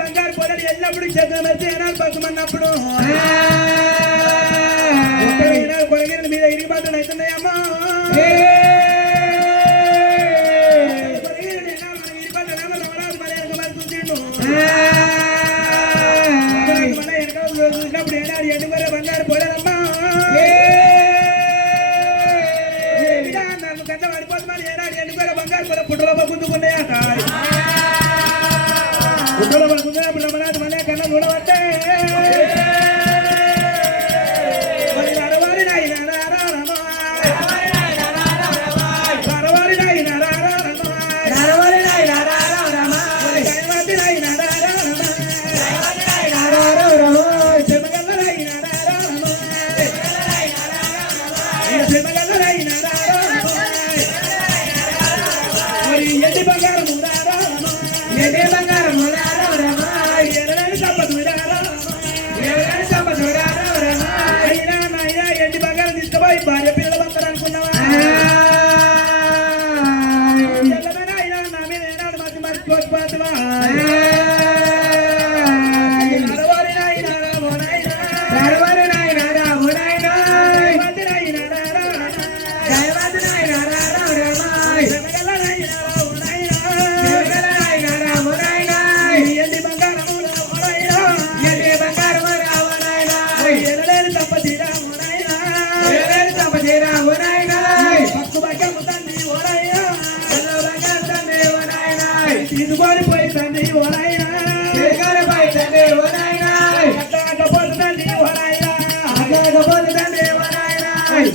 బంగారు పొదలు ఎల్లప్పుడు చంద్రమర్చి పక్కమన్నప్పుడు పొలగిరి మీద ఇరిగిపోతాడు అవుతున్నాయమ్మా చూసినప్పుడు ఏనాడు ఎండుగొర్రె బంగారు పోలేదమ్మా నన్ను గంట పడిపోతున్నారు ఏనాడు ఎండుగొర్రె బంగారు పోలే పుట్టలో గుంజుకున్నాయట పుట్టలో గుంజుకున్నప్పుడు రమరాజు మళ్ళీ కన్నా చూడబట్టే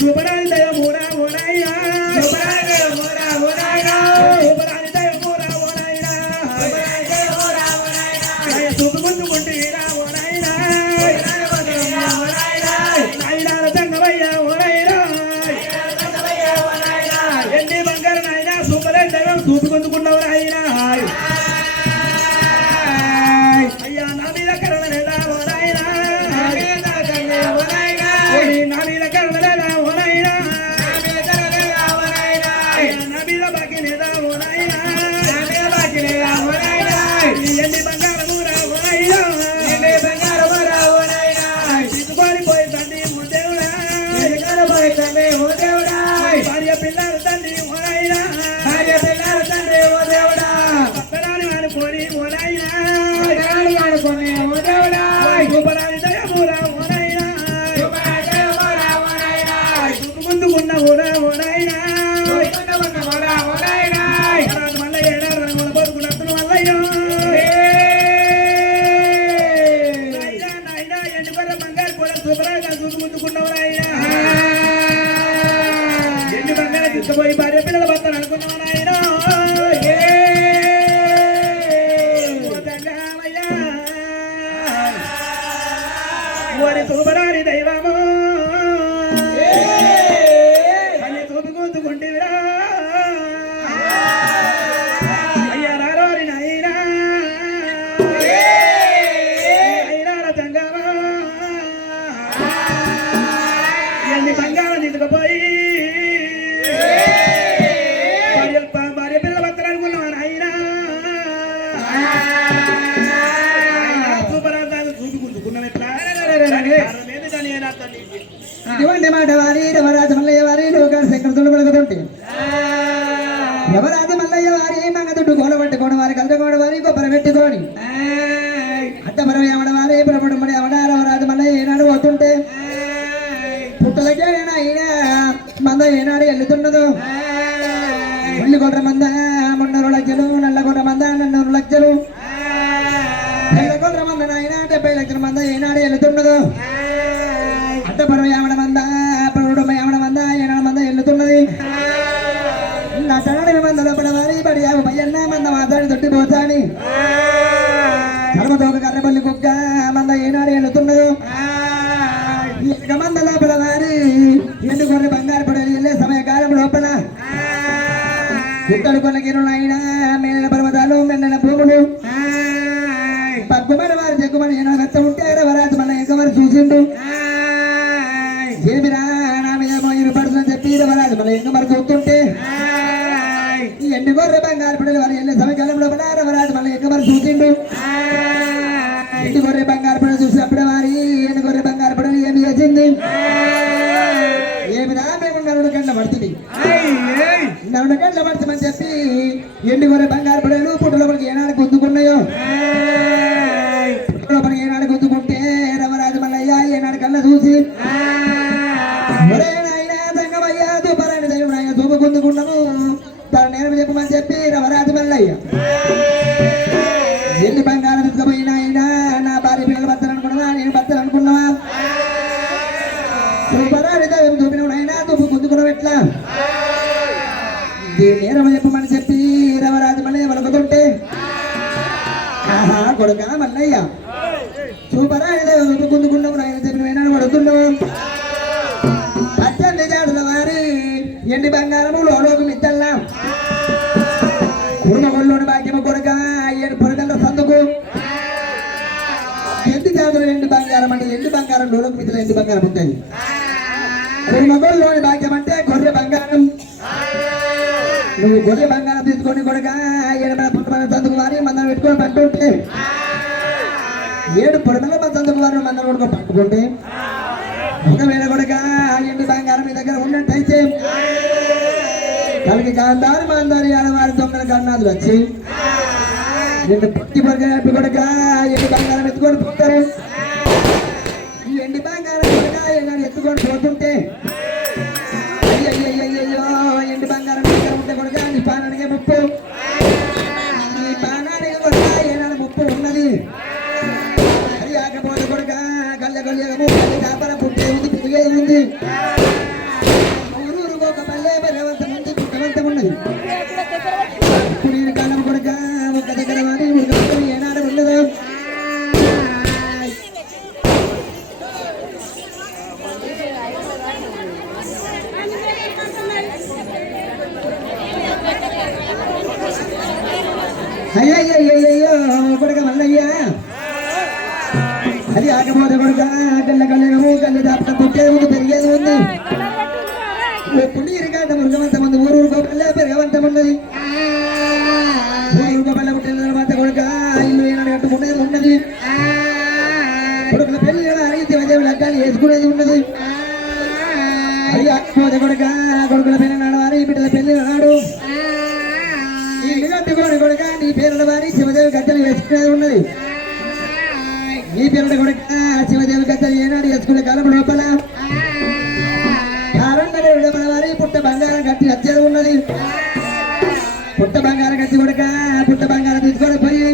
సూపరాని దయమూరా ఓ నాయనా సూపరాని దయమూరా ఓ నాయనా సూపు ముందుకుంటేరా ఓ నాయనా నాయనాల తంగవయ్య ఓ నాయనా ఎన్ని బంగారు నాయనా సూపరే దైవం సూపు కొందుకున్నావు నాయనా అయ్యా నా మీద కరుణ లేదా ఓ నాయనా నా మీద కరుణ లేదా ఓ నాయనా నా మీద బాకీ లేదా ఓ నాయనా ఎన్ని బంగారమురా ఓ నాయనా తీసుకొని తండ్రి ఓ దేవుడా భార్య పిల్లలు తండ్రి ఓ నాయనా భక్తరాని అనుకోని ఓ నాయనా సూపరాని దయమూరా ఓ నాయనా సూపు ముందుకున్న ఊరా ఓ నాయనా మళ్ళీ ఏడారు రంగుల బతుకులత్తులు మల్లయ్యో నాయనా ఎండుకొర్ర బంగారు కూడా సూపరాగా సూపు ముందుకున్నావు నాయనా ఎండు బంగారు తీసుకుపోయి భార్య పిల్లల భర్తలు అనుకున్నావు నాయనా వారి సూపరాని దైవము అని చూపుకుంటుకుంటేరా అయ్యా రారోరి నాయనా అయినాల తంగమా ఎన్ని బంగారం తీసుకుపోయి భార్య పిల్లల భర్తలు అనుకున్నావా నాయనా చూపుకుంటుకున్నాం ఎట్లా ఇటువంటి మాట వారి రమరాజు మల్లయ్య వారి లోకాలు శంకరతుడు పలుకుతుంటే రమరాజు మల్లయ్య వారి మంగతుడు గోడ పట్టుకోవడం వారి కలుసుకోవడం వారి గొప్పర పెట్టుకోని అట్టమరం ఏమడ వారి ప్రభుడుమడి అవడ రమరాజు మల్లయ్య ఏనాడు పోతుంటే పుట్టలకే అయినా మంద ఏనాడు వెళ్తున్నదో ఉల్లి కొట్ర మంద 300 లక్షలు నల్ల కొట్ర మంద 200 లక్షలు తెల్ల కొట్ర మంద నాయన 70 లక్షల మంద ఏనాడు వెళ్తున్నదో అట్టపరం ఏమడ మంద ప్రభుడు ఏమడ మంద ఏనాడు మంద వెళ్తున్నది నా తనడి మంద లోపల వారి బడి పయ్యన్న మంద మాట్లాడి తొట్టి పోతాని కర్మతోక కర్రపల్లి కుక్క మంద ఏనాడు వెళ్తున్నదో ఇక మంద లోపల వారి ఎండుకొర్రె బంగారు పడేలు వెళ్ళే సమయకాలం లోపల ఇద్దరు కొన్న గిరులు అయినా మేలిన పర్వతాలు మెండన భూములు పగ్గుమని వారి జగ్గుమని ఏనాడు వెత్త ఉంటే రవరాజు మళ్ళీ ఎంకమని చూసిండు ఏమిరా నా మీద మీరు పడుతుందని చెప్పి రవరాజు మళ్ళీ ఎంకమని చూస్తుంటే ఈ ఎండుగొర్రె బంగారు పడేలు వారి వెళ్ళే సమయకాలం లోపల రవరాజు మళ్ళీ ఎంకమని చూసిండు ఎండుగొర్రె బంగారు పడేలు చూసినప్పుడే వారి ఎండుగొర్రె బంగారు పడేలు ఏమి చేసింది ఏమిరా మేము నరుడు గంట పడుతుంది నరుడు గంట పడతామని చెప్పి ఎండుగొర్రె బంగారు పడేలు పుట్ట లోపలికి ఏనాడు గుందుకున్నాయో పుట్ట లోపలికి ఏనాడు గుందుకుంటే రమరాజు మల్లయ్య ఏనాడు కళ్ళ చూసి తంగమయ్యా దూపరాని దైవం ఆయన దూప గుందుకున్నాము తన నేను చెప్పమని చెప్పి రమరాజు మల్లయ్య ఎన్ని బంగారం తీసుకుపోయిన అయినా నా భార్య పిల్లలు భర్తలు అనుకున్నావా నేను భర్తలు అనుకున్నావా సూపరాని దైవం చూపినైనా దూపు గుందుకున్నావు ఎట్లా నేరం చెప్పమని చెప్పి రమరాజు మల్లయ్య వలుకుతుంటే ఆహా కొడుక మల్లయ్య సూపరాని దైవం గుందుకున్నావు ఆయన చెప్పిన ఏనాడు పడుతున్నావు పచ్చని జాతుల వారి ఎండి బంగారము లోలోకి మిత్తల్లా కుటుంబంలోని భాగ్యము కొడుక 7 పొరగల సందుకు ఎండి జాతులు ఎండి బంగారం అంటే ఎండి బంగారం లోలోకి మిత్తల ఎండి బంగారం ఉంటుంది కుటుంబంలోని భాగ్యం అంటే గొర్రె బంగారం నువ్వు గొర్రె బంగారం తీసుకొని కొడుక 7 పొరగల సందుకు వారి మందరం పెట్టుకొని పట్టుకుంటే 7 పొరగల సందుకు వారి మందరం కొడుకొని పట్టుకుంటే ఒకవేళ కొడుక ఎండి బంగారం మీ దగ్గర ఉన్నట్టయితే కలిగి గాంధారి మాందారి ఆడవారి దొంగల గన్నాదులు వచ్చి నిన్ను పట్టి పడినట్టు కొడుక ఎండి బంగారం ఎత్తుకొని పోతారు ఈ ఎండి బంగారం కొడుక ఎన్నాడు ఎత్తుకొని పోతుంటే అయ్యో ఎండి బంగారం దగ్గర ఉంటే కొడుక నీ పానానికి ముప్పు నీ పానానికి కొడుక ఏనాడు ముప్పు ఉన్నది అది ఆకపోతే కొడుక కళ్ళ కొయ్యగము కళ్ళ కాపర పుట్టే ఉంది పెరిగేది ఉంది ఊరూరుకు ఒక పల్లె భగవంతం ఉంది పుట్టవంతం ఉన్నది ఇప్పుడు నేను కాలం కొడుక ఒక దగ్గర వాడి ఏనాడు ఉండదు అయ్యయ్యో కొడుక మల్లయ్యా అది ఆకపోతే కొడుక కళ్ళ కళ్ళగము కళ్ళ దాపట పుట్టేది ఉంది పెరిగేది ఉంది ఎప్పుడు ఇరిగాట మృగవంతం ఉంది ఊరూరుకో పల్లె పెరగవంతం ఉన్నది ఊరూరుకో పల్లె పుట్టిన తర్వాత కొడుక ఇల్లు ఏనాడు కట్టుకునేది ఉన్నది కొడుకుల పెళ్లి అడిగితే మధ్య లగ్గాలు వేసుకునేది ఉన్నది అది ఆకపోతే కొడుక కొడుకుల పెళ్లి నాడు వారి బిడ్డల పెళ్లి నాడు ఇల్లు కట్టుకోని కొడుక నీ పేరుల వారి శివదేవి గద్దెలు వేసుకునేది ఉన్నది నీ పేరుల కొడుక శివదేవి గద్దెలు ఏనాడు వేసుకునే కాలం లోపల మన వారి పుట్ట బంగారం కట్టి వచ్చేది ఉన్నది పుట్ట బంగారం కట్టి కొడుక పుట్ట బంగారం తీసుకొని పోయి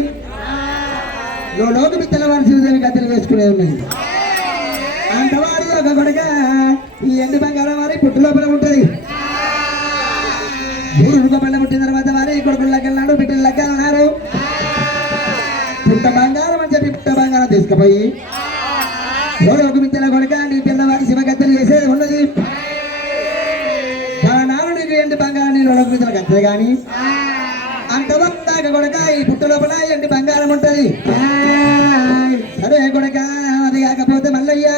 లోటు బిత్తల వారి శివదేవి గద్దెలు వేసుకునేది ఉన్నది అంతవారి ఒక కొడుక ఈ ఎండు బంగారం వారి పుట్టు లోపల ఉంటది ఊరు పళ్ళ పుట్టిన తర్వాత వారి కొడుకులు లెక్కలున్నాడు బిడ్డలు లెక్కలు ఉన్నారు పుట్ట బంగారం అని చెప్పి పుట్ట బంగారం తీసుకుపోయి ఒక మిత్తల కొడుక నీ పిల్లవారి శివగద్దెలు చేసేది ఉన్నది నాడు నీకు ఎండి బంగారం నీళ్ళు ఒక మిత్తల గద్దె కానీ అంతవరకు కొడుక ఈ పుట్ట లోపల ఎండి బంగారం ఉంటది సరే కొడుక అది కాకపోతే మల్లయ్య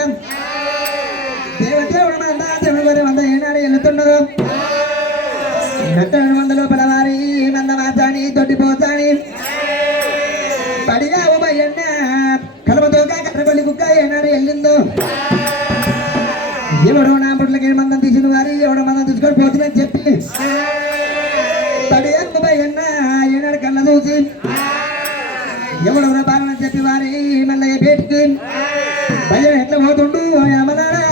దేవదేవుడు మంద దేవుడు మంద ఏనాడు వెళ్తున్నదో నట్టడు మంద లోపల వారి మంద మాతాని తొట్టిపోతాని పడిగా ఉమయ్యన్న కలమతోక కర్రపల్లి కుక్క ఏనాడు వెళ్ళిందో ఎవడో నా పుట్లకి మందం తీసిన వారి ఎవడో మందం తీసుకొని పోతుందని చెప్పి పడిగా ఉమయ్యన్న ఏనాడు కళ్ళ చూసి ఎవడో బాలని చెప్పి వారి మల్లయ్య పేటికి భయం ఎట్లా పోతుండు అమలారా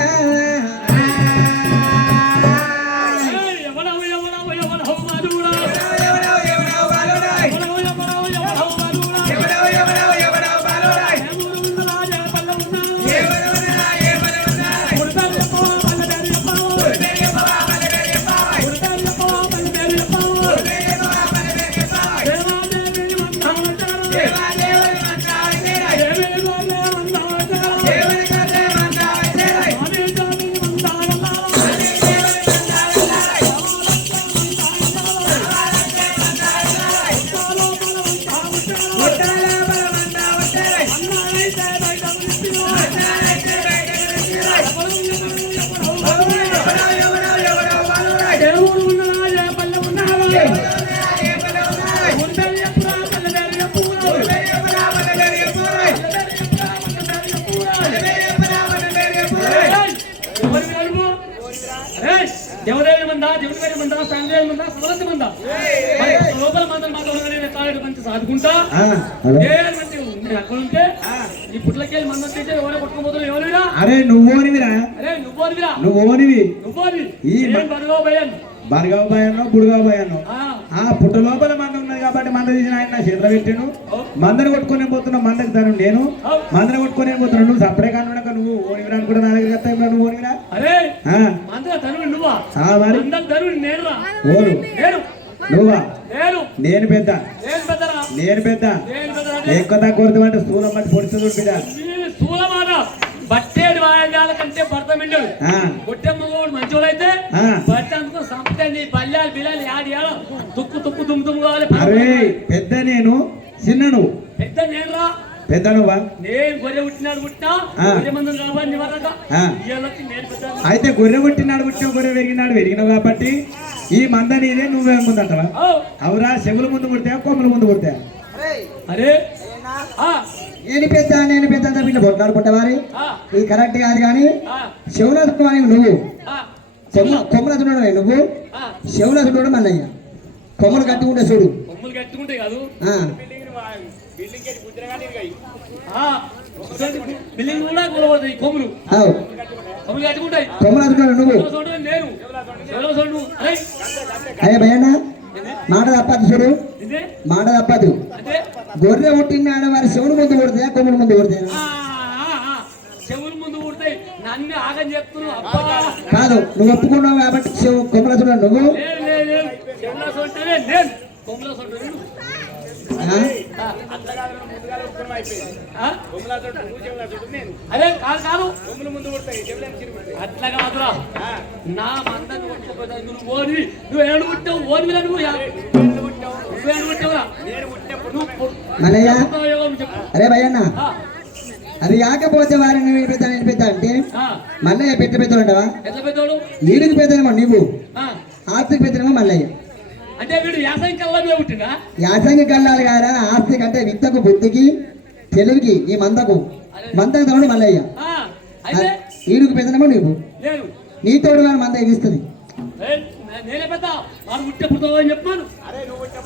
దేవదేవి మంద దేవుడి మంద సందేవి మంద సమరసి మంద లోపల మాత్రం మాట్లాడగానే మంచి సాదుకుంటా అక్కడ ఉంటే ఈ పుట్లకెళ్ళి మంద తీస్తే ఎవరో పట్టుకోబోతున్నా ఎవరివిరా అరే నువ్వోనివిరా అరే నువ్వోనివిరా నువ్వోనివి నువ్వోని ఈ బరుగో భయన్ బర్గావు భయాన్నో బుడుగావు భయాన్నో ఆ పుట్ట లోపల మంద ఉన్నది కాబట్టి మంద తీసిన ఆయన నా చేతిలో పెట్టాను మందను కొట్టుకొని పోతున్నావు మందకు తను నేను మందను కొట్టుకొని పోతున్నావు నువ్వు సపరే కానుక నువ్వు ఓనివిరా కూడా నా దగ్గర వస్తాయి నువ్వు ఓనివిరా అరే మంద తను నువ్వా మరి తను నేనురా ఓరు నేను నువ్వా నేను నేను పెద్ద నేను పెద్ద ఎక్కువ కొడుతు అంటే స్థూలం బట్టి పొడుతుంది బిడ్డ స్థూలమాట బట్టేడు వాయిదాల కంటే భర్త మిండు కొట్టే మగవాడు మంచోడైతే భర్త అనుకో సంపదండి బల్లాలు బిల్లాలు యాడి యాడో తుక్కు తుక్కు దుమ్ము దుమ్ము కావాలి అరే పెద్ద నేను చిన్న నువ్వు పెద్ద నేను రా పెద్ద నువ్వా నేను గొర్రె పుట్టినాడు పుట్టినా గొర్రె మందం కావాలి అయితే గొర్రె పుట్టినాడు పుట్టినావు గొర్రె పెరిగినాడు పెరిగినావు కాబట్టి ఈ మంద నీదే నువ్వే ముందంటవా అవురా చెవుల ముందు పుడితే కొమ్ముల ముందు పుడితే అరే నేను పెద్ద అంత వీళ్ళు కొట్లాడుకుంటావారి ఇది కరెక్ట్ కాదు కానీ శివులసుడు నువ్వు కొమ్మల చూడడం నువ్వు శివులసుడు మల్లయ్య కొమ్మలు కట్టుకుంటే చూడు కొమ్మలు కట్టుకుంటే కాదు బిల్డింగ్ కూడా కూలబోతాయి కొమ్ములు కొమ్ములు కట్టుకుంటాయి కొమ్మలు కట్టుకున్నాడు నువ్వు నేను అయ్యా భయన్న మాట తప్పదు చూడు ఏంది మాట తప్పదు. అంటే గొర్రె పుట్టినాడు వారి శివుని ముందు కొడతాయా కొమ్ముల ముందు కొడతాయా? చెవుల ముందు పుడతాయి నన్ను ఆగం చెప్తున్నావు అబ్బా. కాదు నువ్వు ఒప్పుకున్నావు కాబట్టి కొమ్మల చూడ నువ్వు చెవుల సొంటనే నేను కొమ్మల సొంటనే అరే కాదు కాదు అట్లా కాదురా నా మందని కొట్టుకోపోతా నువ్వు ఓడివి నువ్వు ఏడు పుట్టావు ఓడివిరా నువ్వేడు పుట్టావురా మల్లయ్య అరే భయన్న అది కాకపోతే వారిని పెద్ద అంటే మల్లయ్య పెద్ద ఉండవా? ఎట్లా పెద్దోడు ఈడికి పెద్దనేమో నువ్వు, ఆస్తికి పెద్దనేమో మల్లయ్య. అంటే వీడు యాసంగి కల్లా పుట్టినా యాసంగి కల్లాలి కాదా? ఆస్తికి అంటే విత్తకు బుద్ధికి తెలుగుకి ఈ మందకు తోడు మల్లయ్య. ఈడుకు పెద్దనేమో నువ్వు, నీ తోడు వారి మంద ఎగిస్తుంది. నేనే పెద్ద వాడు పుట్టే పుడతావని చెప్పాను. అరే నువ్వు పుట్టే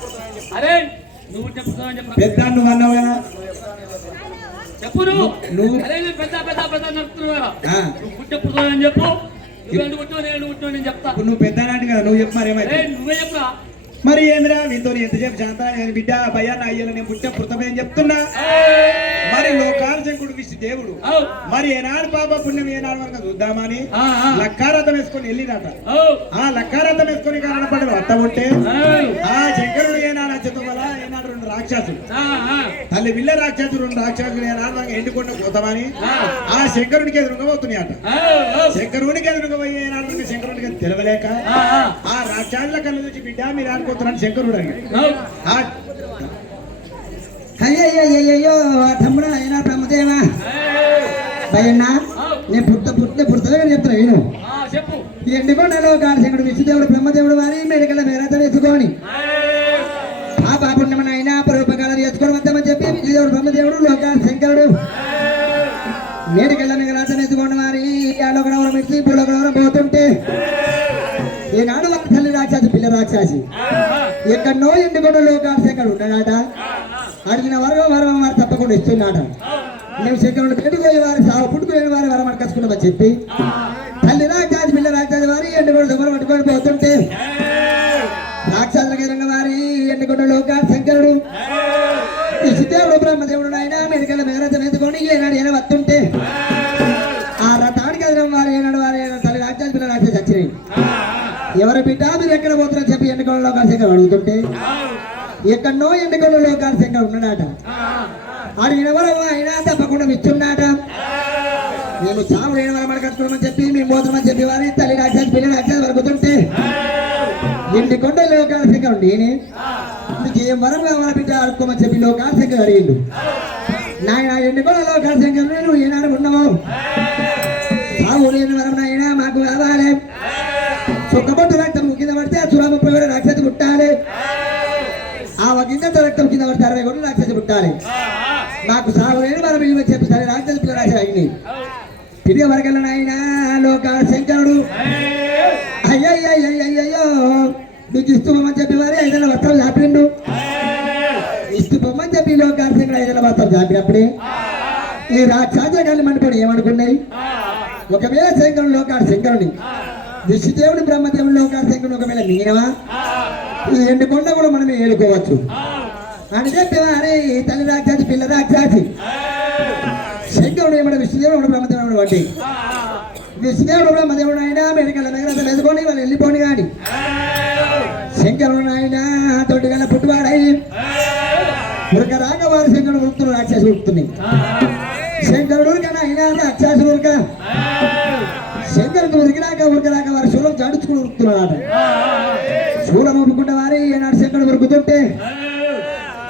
పుడతావని చెప్పాను. పెద్ద నువ్వు అన్నావు కదా, చెప్పు నువ్వు అరే పెద్ద పెద్ద పెద్ద నడుపుతున్నావా? నువ్వు పుట్టే పుడతావని చెప్పు. నువ్వు పుట్టావు నేను పుట్టావు నేను చెప్తా. నువ్వు పెద్ద నాటి కదా, నువ్వు చెప్పు. మరి ఏమైతే నువ్వే చెప్పురా. మరి ఏమిరా వీతో ఎంతసేపు శాంతా బిడ్డ భయ్యా నా అయ్యలో నేను పుట్టే పుడతామని చెప్తున్నా. మరి లోకాలశంకుడు విష్ణు దేవుడు మరి ఏనాడు పాప పుణ్యం ఏనాడు వరకు చూద్దామని లక్కారథం వేసుకొని వెళ్ళినట. ఆ లక్కారథం వేసుకొని కారణపడి అత్త ఉంటే ఆ శంకరుడు ఏనాడు అచ్చతోగల ఏనాడు 2 రాక్షసులు తల్లి విల్ల రాక్షసుడు 2 రాక్షసులు ఏనాడు వరకు ఎండుకొండ పోతామని ఆ శంకరుడికి ఎదురుగబోతున్నాయి అట. శంకరుడికి ఎదురుగబోయే ఏనాడు శంకరుడికి తెలవలేక ఆ రాక్షసుల కళ్ళు చూసి బిడ్డ మీరు ఆడుకోతున్నాను శంకరుడు అని అయ్యో తమ్ముడా అయినా బ్రహ్మదేవా భయన్నా నేను పుట్టగా చెప్తున్నా నేను చెప్పు. ఎండుకొండలో కాళశంకుడు విష్ణుదేవుడు బ్రహ్మదేవుడు వారి మెడికల మేరత వేసుకొని ఆ పాపుణ్యమని అయినా పరోపకాలం చేసుకొని వద్దామని చెప్పి విష్ణుదేవుడు బ్రహ్మదేవుడు లోకాల శంకరుడు మేడికల్ల మేఘరాత వేసుకొని వారి ఆలోకనవరం ఇచ్చి భూలోకనవరం పోతుంటే ఈనాడు వాళ్ళ తల్లి రాక్షసి పిల్ల రాక్షసి ఎక్కడనో ఎండుకొండ లోకాల శంకరుడు ఉన్నాడట. అడిగిన వరం వారు తప్పకుండా ఇస్తున్నాడు. మేము శంకరుడు పెట్టుకోయి వారి సాగు పుట్టుకునే వారి వరం అడకసుకున్నామని చెప్పి తల్లి రాక్షసి పిల్ల రాక్షసి వారి ఎండుకొండ దుమ్మలు పట్టుకొని పోతుంటే రాక్షసులకు ఎదురుగా వారి ఎండుకొండ లోకాల శంకరుడు విష్ణుదేవుడు బ్రహ్మదేవుడు అయినా మెడికల్ మేఘరథం ఎత్తుకొని ఏనాడు ఏనా వస్తుంటే ఆ రథానికి ఎదురు వారు ఏనాడు వారి తల్లి రాక్షసి పిల్ల రాక్షసి వచ్చినాయి. ఎవరు బిడ్డ మీరు ఎక్కడ పోతున్నారని చెప్పి ఎండుకొండ లోకాల శంకరుడు అడుగుతుంటే ఎక్కడనో ఎండుకొండ లోకాల శంకరుడు ఉన్నాడట. అడిగిన వరం అయినా తప్పకుండా ఇస్తున్నాట. మేము చావు లేని వరం అడగట్టుకోమని చెప్పి మేము పోతామని చెప్పి వారి తల్లి రాక్షసి పిల్ల రాక్షసి వరకుతుంటే ఎండుకొండ లోకాల శంకరుడు నేనే మీకు ఏం వరం కావాల బిడ్డ అడుక్కోమని చెప్పి లోకాల శంకరుడు అడిగిండు. నాయన ఎండుకొండ లోకాల శంకరుడు నువ్వు ఏనాడు ఉన్నావు? చావు లేని వరం నాయన మాకు కావాలి. చుక్కబొట్టు రక్తం కింద పడితే ఆ 30 రాక్షసి పుట్టాలి. ఆ గింజంత రక్తం కింద పడితే 60 కోట్ల రాక్షసి పుట్టాలి. మాకు సాగు లేని వరం ఇవ్వని చెప్పి సరే రాక్షసి పిల్ల రాక్షసి అయింది. తిరిగి వరకల్లా నాయన లోకాల శంకరుడు అయ్యయ్యో నీకు ఇస్తూ పొమ్మని చెప్పి వారి 5 వస్త్రాలు చాపిండు. ఇస్తూ పొమ్మని చెప్పి లోకాల శంకరుడు 5 వస్త్రాలు చాపినప్పుడే ఈ రాక్షసాలు మండిపోయి ఏమనుకున్నాయి? ఒకవేళ శంకరుడు లోకాల శంకరుని విష్ణుదేవుడు బ్రహ్మదేవుడు లోకాల శంకరుని ఒకవేళ మీనవా ఈ ఎండుకొండ కూడా మనం ఏడుకోవచ్చు అని చెప్పి వారి తల్లి రాక్షసి పిల్ల రాక్షసి శంకరుడు ఏమన్నా విష్ణుదేవుడు బ్రహ్మదేవుడు వడ్డీ విష్ణుదేవుడు బ్రహ్మదేవుడు అయినా మెడికల్ మేఘరథం వేసుకొని వాళ్ళు వెళ్ళిపోని కానీ శంకరుడు ఆయన తొట్టిగల పుట్టువాడై ఉరక రాక వారు శంకరుడు ఉరుకుతున్న రాక్షసి ఉరుకుతున్నాయి. శంకరుడు ఉరికన అయినా రాక్షసులు ఉరక శంకరుడు ఉరికిరాక వారి శూలం జాడుచుకుని ఉరుకుతున్నాడు. శూలం ఊపుకుంటే వారి ఏనాడు శంకరుడు ఉరుకుతుంటే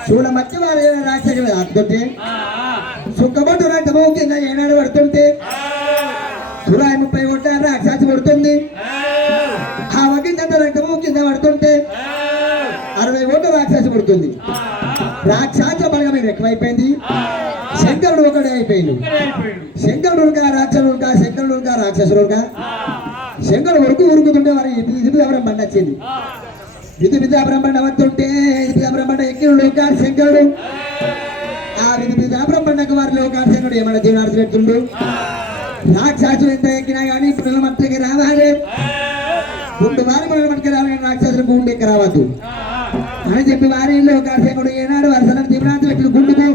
శూలం వచ్చి వారు ఏనాడు రాక్షసులు ఆపుతుంటే సుక్కబొట్టు రక్తము కింద ఏనాడు పడుతుంటే సురాయి 30 కొట్ట రాక్షసి పడుతుంది. ఆ వకింత రక్తము కింద పడుతుంటే 60 కోట్ల రాక్షసి పడుతుంది. రాక్షస బలగం ఎక్కువైపోయింది. శంకరుడు ఒకటే అయిపోయింది. శంకరుడు ఉరక రాక్షసుడు ఉరక శంకరుడు ఉరక రాక్షసుడు ఉరక శంకరుడు ఉరుకుతుంటే వారి విధి బండ వచ్చింది. విధి బ్రహ్మాండ వస్తుంటే బ్రహ్మాండ ఎక్కిన లోకాల శంకరుడు ఆ విధి బ్రహ్మాండకు వారి లోకాల శంకరుడు ఏమన్నా జీవనార్థం పెడుతుండు. రాక్షసులు ఎంత ఎక్కినా కానీ పునల మట్టుకి రావాలి. గుండు వారి పునల మట్టుకి రావాలి. రాక్షసులు గుండె ఎక్కి రావద్దు. అని చెప్పి వారి లోకాశేకుడు ఏనాడు వరుసలను తీవ్రాంతి వ్యక్తులు గుండుకు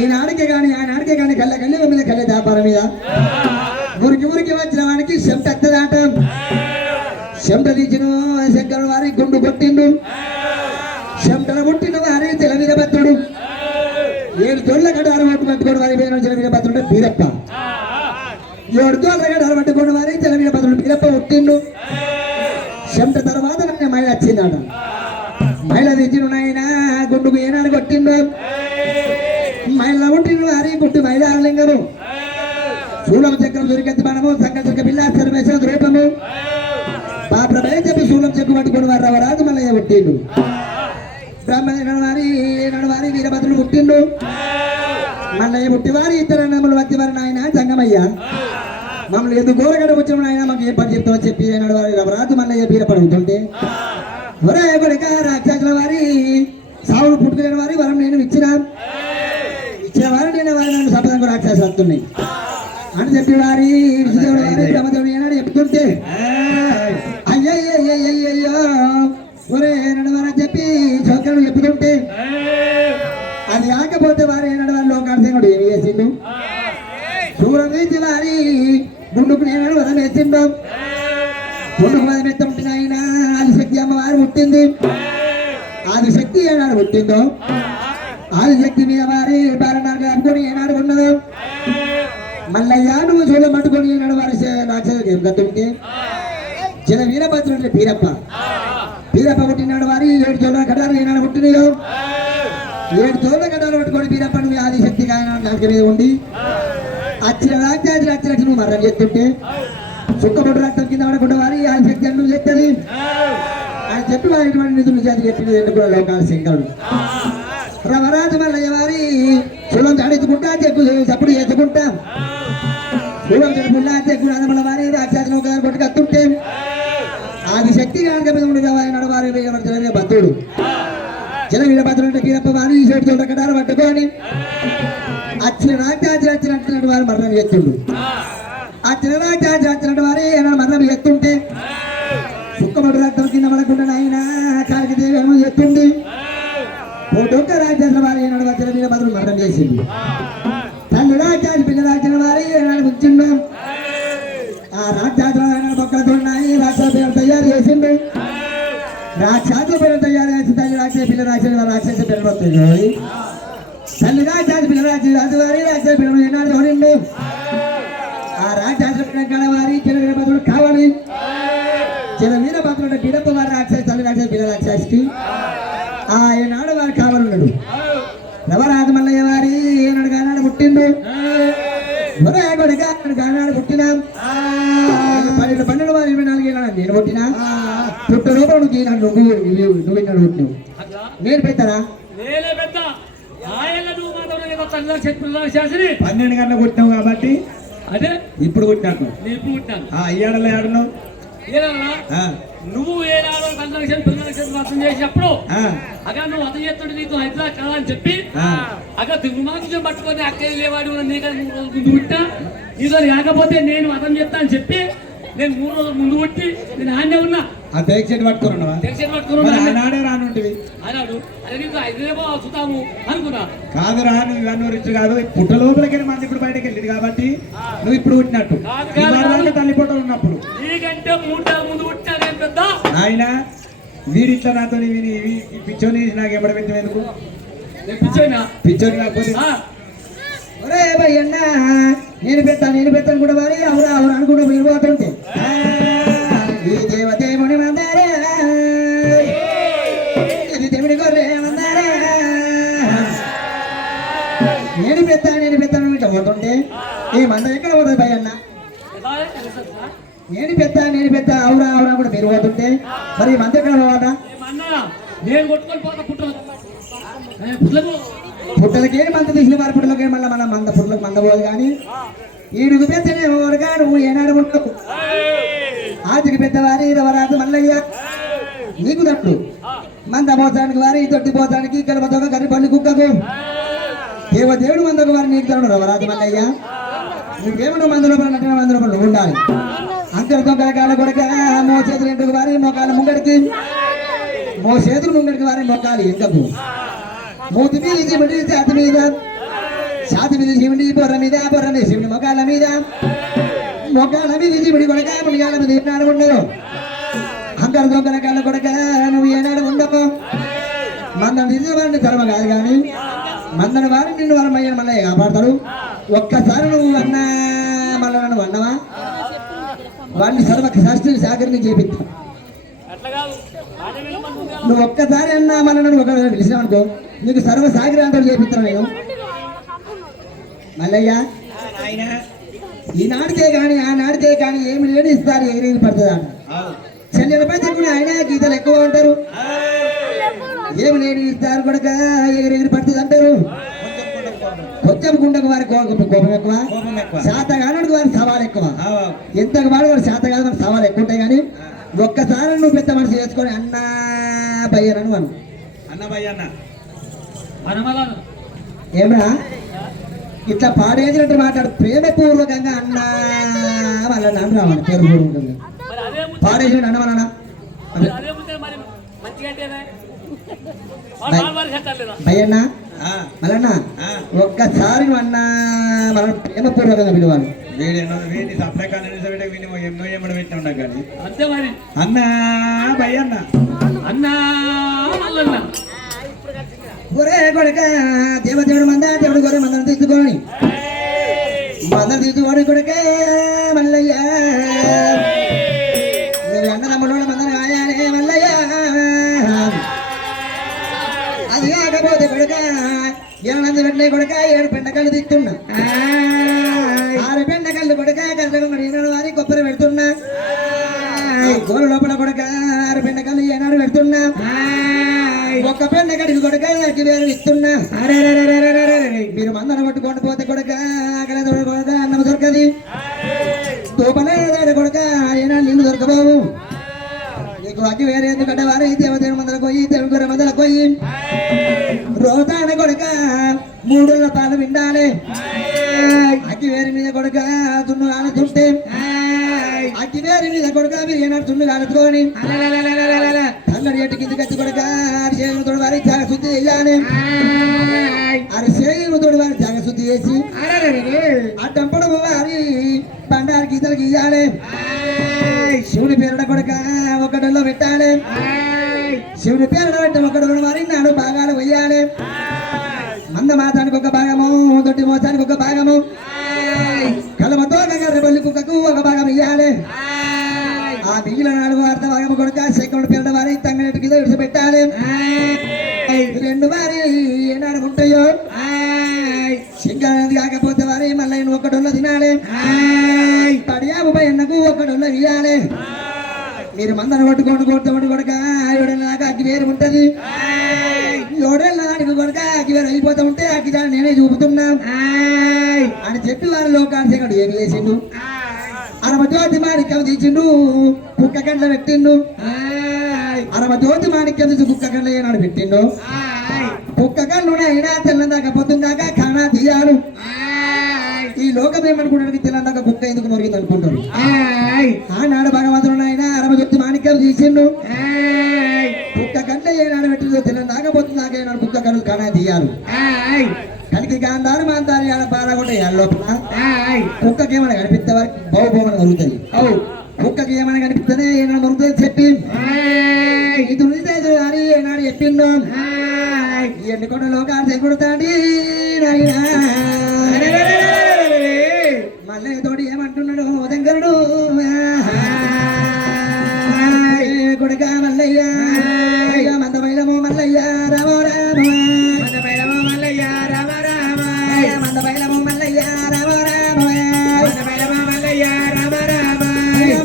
ఈనాడికే కానీ ఆనాడికే కానీ కళ్ళ కళ్ళ మీద కళ్ళ వ్యాపారం మీద మురికి మురికి వచ్చిన వానికి చెమట ఎత్తదాటం చెమట తీసిన శంకరుడు వారి గుండు కొట్టిండు చెమటలు పుట్టిన వారి తెల వీరభద్రుడు 7 తోళ్ల గడారు పట్టుకొని వారి పేరు తెల వీరభద్రుడు బీరప్ప 7 తోళ్ల గడారు పట్టుకొని వారి తెల వీరభద్రుడు బీరప్ప పుట్టిండు చెమట తర్వాత నాకు మైల వచ్చిందట మైల తెచ్చిన నాయన గుండుకు ఏనాడు కొట్టిండు మైల పుట్టిండు వారి పుట్టి మైల లింగము శూలం చక్రం దొరికెత్తి మనము సంకల్ప పిల్ల సర్వేశ్వర ద్రూపము పాపమే చెప్పి శూలం చెక్కు పట్టుకొని వారు రవరాజు మల్లయ్య పుట్టిండు బ్రాహ్మణ వారి వీరభద్రుడు పుట్టిండు మల్లయ్య పుట్టివారి ఇద్దరు అన్నములు వచ్చి వారి నాయన జంగమయ్య మమ్మల్ని ఎందుకు గోరగడ వచ్చిన ఆయన మాకు ఏ పని చెప్తామని చెప్పి వారి రవరాజు మల్లయ్య బీరపడుతుంటే ఒరే కొడుక రాక్షసుల వారి సావులు పుట్టుకునే వారి వరం నేను ఇచ్చిన వారు నేను వారి నన్ను సపదంగా రాక్షసులు వస్తున్నాయి అని చెప్పి వారి విష్ణుదేవుడు వారి బ్రహ్మదేవుడు ఏనాడు చెప్తుంటే అయ్యయ్యో ఒరే నడవని చెప్పి చౌకలు చెప్పుతుంటే అది కాకపోతే వారు ఏనాడు వారి లోకార్థంగా ఏమి చేసిండు సూర్యం వేసి వారి గుండుకు ఏనాడు వరం వేసిండు గుండుకు వరం ఎత్తుంటే ఆయన ఆదిశక్తి అమ్మవారు పుట్టింది ఆదిశక్తి ఏనాడు పుట్టిందో ఆదిశక్తి మీద వారి బాలనాడు అనుకుని ఏనాడు ఉన్నదో మల్లయ్య నువ్వు చూడ పట్టుకొని ఏనాడు వారి రాక్షసు గతుంటే చిన్న వీరభద్రుడు బీరప్ప పుట్టినాడు వారి 7 తోళ్ల గడాలు ఏనాడు పుట్టినాయో 7 తోళ్ల గడాలు పట్టుకొని బీరప్ప నువ్వు ఆదిశక్తి నాలుక మీద ఉండి అచ్చిన రాక్షసి నువ్వు మరణం చేస్తుంటే చుక్కబొట్టు రక్తం కింద పడకుండా వారి ఆదిశక్తి అని నువ్వు చెప్తుంది అని చెప్పి వారి నిధులు చేతి చెప్పింది ఎందుకు లోకాల శంకరుడు రవరాజు మల్లయ్య వారి శూలం చాడెత్తుకుంటా చెక్కు చప్పుడు చేసుకుంటా శూలం చెడుకుంటా చెక్కు నదమల వారి రాక్షసులు కొట్టు కత్తుంటే ఆదిశక్తి కనుక మీద ఉండి నడవారి భద్రుడు చిన్న వీరభద్రుడు అంటే వీరప్ప వారి 7 తోళ్ల గడాలు పట్టుకొని అచ్చిన రాక్షసి వచ్చినట్టు వారు మరణం చేస్తుండు అచ్చిన రాక్షసి వచ్చినట్టు వారి మరణం చేస్తుంటే సుక్కబడి రక్తం కింద పడకుండా ఆయన కాలికి దేవి చేస్తుంది ఒక్క రాజ్యాల వారి ఏనాడు వచ్చిన వీరభద్రుడు మరణం చేసింది తల్లి రాజ్యాలు పిల్ల రాజ్యాల వారి ఏనాడు ఉంచిండు ఆ రాజ్యాలు మొక్కలతో రాక్షస పేరు తయారు చేసిండు రాక్షస పేరు తయారు చేసి తల్లి రాక్షస పిల్ల రాక్షస పేరు వస్తుంది తల్లి రాజ్యాలు పిల్ల రాజ్యాలు వారి రాక్షస పిల్లలు ఏనాడు తోడిండు ఆ రాజ్యాల పిల్ల వారి చిన్న వీరభద్రుడు కావాలి చిన్న వీరభద్రుడు బిడప్ప వారి రాక్షస తల్లి రాక్షస పిల్ల రాక్షసికి ఏనాడు వారు కావాలన్నాడు రవరాజు మల్లయ్య వారి ఏనాడు గానాడు పుట్టిండు గానాడు పుట్టినా 12 వారు 24 ఏనాడు నేను పుట్టినా పుట్ట రూపం నువ్వు పుట్టినావు నేను పెద్దరా 12 గంటలు పుట్టినావు కాబట్టి అదే ఇప్పుడు పుట్టినాను అయ్యాడలో ఆడున్నావు నువ్వు ఏనాడో 10 లక్షలు 15 లక్షలు అర్థం చేసినప్పుడు అక్కడ నువ్వు అర్థం చేస్తుంటే నీకు హైదరాబాద్ కదా అని చెప్పి అక్కడ దిగుమాంసం పట్టుకొని అక్కడ లేవాడు నీకు ముందు పుట్టా నీతో కాకపోతే నేను అర్థం చెప్తా అని చెప్పి నేను 3 రోజులు ముందు పుట్టి నేను ఆడే ఉన్నా పట్టుకున్నాడే రానుంటివి అన్నాడు అదే నీకు హైదరాబాద్ చూద్దాము అనుకున్నా కాదురా నువ్వు ఇవన్నీ రిచ్ కాదు పుట్ట లోపలికి మంది ఇప్పుడు బయటకు వెళ్ళింది కాబట్టి నువ్వు ఇప్పుడు పుట్టినట్టు తల్లి పుట్ట ఉన్నప్పుడు నీకంటే 3 నెలల ముందు పుట్టా నేను పెద్ద ఆయన వీడిట్లా నాతో పిచ్చోని నాకు ఎప్పుడు పెంచం ఎందుకు పిచ్చోని కాకపోతే ఒరే భయ్యన్న నేను పెత్తాను కూడా వారి ఎవరు అనుకుంటూ మీరు పోతుంటే ఈ దేవదేవుని మందారా ఇది దేవుని గొర్రె మందారా నేను పెత్తాను ఇట్లా పోతుంటే ఈ మంద ఎక్కడ పోతుంది భయ్యన్న నేను పెద్ద అవురా కూడా మీరు పోతుంటే మరి మంద ఎక్కడ పోవాలా నేను కొట్టుకొని పోతా పుట్టలకే మంద తీసిన వారి పుట్టలకే మళ్ళీ మన మంద పుట్టలకు మంద పోదు కానీ ఈడుగు పెద్దనే ఓరగా నువ్వు ఏనాడు ఉంటావు ఆదికి పెద్దవారి రవరాజు మల్లయ్య నీకు తట్టు మంద పోతానికి వారి తొట్టి పోతానికి గడపతోక గరిపల్లి కుక్కకు దేవదేవుడు మందకు వారి నీకు తరుడు రవరాజు మల్లయ్య నువ్వేమన్నా మంద లోపల నటిన మంద లోపల నువ్వు ఉండాలి అంకర దొంగల కాళ్ళ కొడక మోచేతులు ఇంటికి వారి మోకాల ముంగడికి మో చేతులు ముంగడికి వారే మొక్కాలి ఎంకకు మూతి మీద శివుడి ఛాతి మీద ఛాతి మీద శివుడి బొర్ర మీద శివుడి మొగాల మీద శివుడి కొడక మునిగాల మీద ఏనాడు ఉండదు అంకర దొంగల కాళ్ళ కొడక నువ్వు ఏనాడు ఉండవు మందను తీసేవాడిని ధర్మ కాదు కానీ మందను వారిని నిన్ను వరమయ్యను మళ్ళీ కాపాడతాడు ఒక్కసారి నువ్వు అన్నా మళ్ళీ నువ్వు అన్నవా వాడిని సర్వ శాస్త్రీయ సాగరిని చేపిస్తా నువ్వు ఒక్కసారి అన్నా మళ్ళీ నన్ను ఒక పిలిచినావనుకో నీకు సర్వ సాగరి అంటారు చేపిస్తాను నేను మల్లయ్య ఈనాడితే కానీ ఆనాడితే కానీ ఏమి లేని ఇస్తారు ఎగిరి పడుతుంది అంట చెల్లెలపై చెప్పుకుని ఆయన గీతలు ఎక్కువ ఉంటారు ఏమి లేని ఇస్తారు కొడక ఎగిరి పడుతుంది అంటారు కొంచెం గుండకు వారి కోపం ఎక్కువ శాతగానుడికి వారి సవాలు ఎక్కువ ఎంతకు వాడు వాడు శాతగాను వారి సవాలు ఎక్కువ ఉంటాయి కానీ ఒక్కసారి నువ్వు పెద్ద మనిషి చేసుకొని అన్నా భయ్యను అను అన్న భయ్యన్న ఏమరా ఇట్లా పాడేసినట్టు మాట్లాడు ప్రేమపూర్వకంగా అన్నా వాళ్ళని అని రావాలి పేరు పూర్వకంగా పాడేసిన అన్నవాలన్నా భయ్యన్న మళ్ళన్న ఒక్కసారి నువ్వు అన్నా మనం ప్రేమపూర్వకంగా పిలవాలి అన్నా భయ్యన్న అన్నా ఒరే కొడక దేవదేవుడు దేవుడు గొర్రె మందరం తీసుకొని కొడక మల్లయ్య అన్నదమ్ముడు మందరం ఆయాలే మల్లయ్య అది కాకపోతే కొడక ఏనంది పెట్టే కొడక 7 పెండకళ్ళు తీస్తున్నా 6 పెండకళ్ళు కొడక కళ్ళ వారి కొబ్బరి పెడుతున్నా గోల లోపల కొడక 6 పెండకళ్ళు ఏనాడు పెడుతున్నా ఒక్క పెండకడికి కొడక అగ్గి వేరు ఇస్తున్నా మీరు మందన పట్టుకొని పోతే కొడక అక్కడ కొడక అన్నం దొరకది తోపలేదాడ కొడక ఏనా నీళ్ళు దొరకబావు నీకు అగ్గి వేరే ఎందుకంటే వారు దేవదేవుని మందల పోయి దేవుని గొర్రె మందల పోయి రోతాడ కొడక 3 పాలు విండాలి అగ్గి వేరి మీద కొడక దున్ను కాలుతుంటే అగ్గి వేరి మీద కొడక మీరు ఏనాడు దున్ను కాలుతుకొని తల్లడి ఎట్టు కింద కత్తి కొడక అరిసేయుడు తోడు వారి జాగ శుద్ధి చేయాలి అరిసేయుడు తోడు వారి జాగ శుద్ధి చేసి అడ్డంపడు వారి బండారు గీతలు గీయాలి శివుని పేరుడ కొడక ఒకటిలో పెట్టాలి శివుని పేరుడ పెట్ట ఒకటి వారి నాడు భాగాలు వెయ్యాలి మంద మాతానికి ఒక భాగము దొడ్డి మోసానికి ఒక భాగము కలమతో రెబల్లి కుక్కకు ఒక భాగం ఇయ్యాలి ఆ మిగిలిన 4 అర్ధ భాగము కొడుక శంకరుడు పేరుడ వారి తంగనెట్టు కింద విడిచిపెట్టాలి 2 వారి ఏనాడు ఉంటాయో శంకరుడు కాకపోతే వారి మళ్ళీ ఒకటిలో తినాలి పడియాబు ఎన్నకు ఒకటిలో ఇయ్యాలి మీరు మందను కొట్టుకోండి కొడక 7 దాకా అగ్గి వేరు ఉంటది 7 నాటికి కొడక అగ్గి వేరు అయిపోతా ఉంటే అగ్గి దాన్ని నేనే చూపుతున్నా అని చెప్పి వారి లోకాశంకడు ఏమి చేసిండు అరవజ్యోతి మాణిక్యం తీసిండు కుక్క కండ్ల పెట్టిండు అరవజ్యోతి మాణిక్యం తీసి కుక్క కండ్ల ఏనాడు పెట్టిండు కుక్క కళ్ళు అయినా తెల్లందాకా పొద్దుందాకా ఖానా తీయాలి ఈ లోకం ఏమనుకుంటానికి తెల్లందాకా కుక్క ఎందుకు మొరిగింది అనుకుంటారు ఆనాడు భగవంతుడు అయినా అరవజ్యోతి మాణిక్యం తీసిండు కుక్క కండ్ల ఏనాడు పెట్టిందో తెల్లందాకా పొద్దుందాకా ఏనాడు కుక్క కళ్ళు ఖానా తీయాలి కనికి గాంధారు మాంతారు ఆడ పారకుండా లోపల కుక్కకి ఏమైనా కనిపిస్తే వారికి బహుభూమని కలుగుతుంది కుక్కకి ఏమైనా కనిపిస్తుంది ఏమైనా మరుగుతుంది చెప్పి ఇది అని ఏనాడు చెప్పిండు ఎన్నుకొండ లోకాలు కొడతాండి మళ్ళీ తోటి ఏమంటున్నాడు దగ్గరుడు కొడుక మల్లయ్య మందమైలమో మల్లయ్య రామో రామ మందమైలమో మల్లయ్య రామ రామ మందమైలమో మల్లయ్య రామ రామ మందమైలమో మల్లయ్య రామ రామ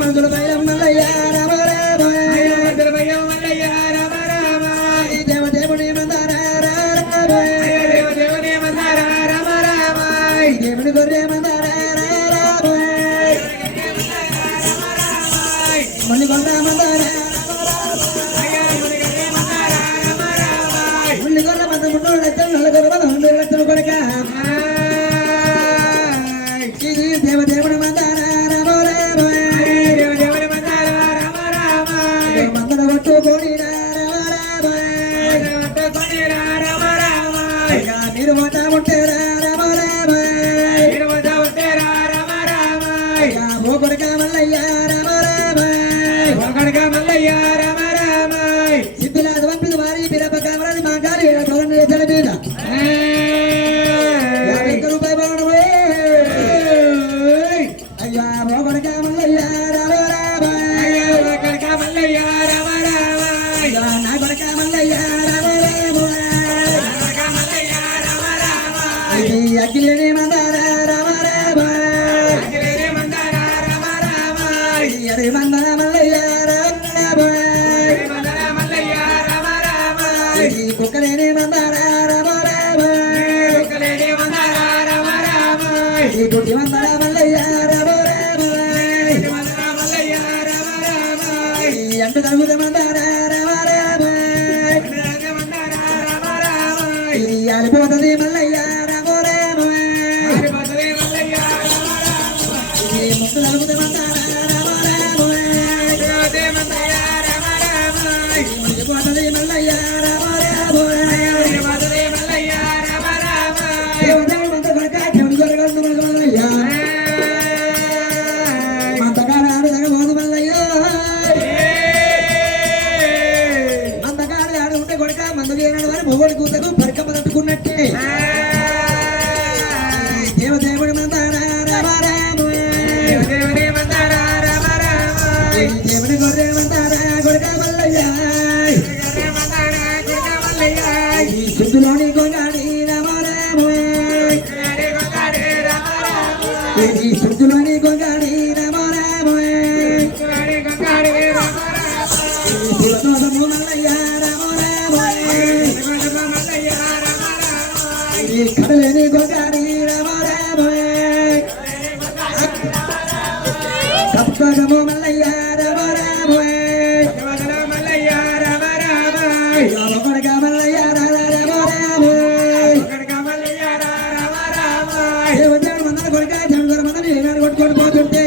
మందుల బైలం మల్లయ్య రామ రామ మందుల బైలం మల్లయ్య రామ రామ దేవదేవుని మందార రామ దేవదేవుని మందార రామ రామ దేవుని గొర్రె మందార రామ మల్లి గొర్రె మందార దేవదేవుడు మందార రామ రామ దేవదేవుడు మందార రామ రామ మందర కొట్టుకోని రామ రామ మందార రామ రామ ఎరి మందార మల్లయ్య రామ రామ కుక్కలేని మందార రామ రామ ఈ గుడ్డి మందార మల్లయ్య రామ రామ ఎంటు తరుగుద మందార రామ రామ ఇది ఆడిపోతుంది మల్లయ్య రామ రామ ఇది ముద్దు తరుగుద మందార రామ రామ ముడిపోతుంది మల్లయ్య రామ రామ దేవదేవుడు మంత కొడక చెడు జరగదు మల్లయ్య మంతకాడు జరగబోదు మల్లయ్య మంతకాడు ఆడు ఉంటే కొడక మందు వేయనాడు అని మొగోడి కూతకు పరికమ్మ తట్టుకున్నట్టే దేవదేవుడు మందార రామ రామ దేవుడి గొర్రె మందార కొడక మల్లయ్య ఈ సుద్దులోని గొంగాడి రామ రామ ఈ సుద్దులోని గొంగాడి రామ రామ ఈ శివదోషము మల్లయ్య రామ రామ ఈ కడలేని గొంగాడి రామ రామ కప్పగము మల్లయ్య రామ రామ కొడక మల్లయ్య రామ రామ దేవదేవుడు మందర కొడక జనగర మందర ఏనాడు కొట్టుకొని పోతుంటే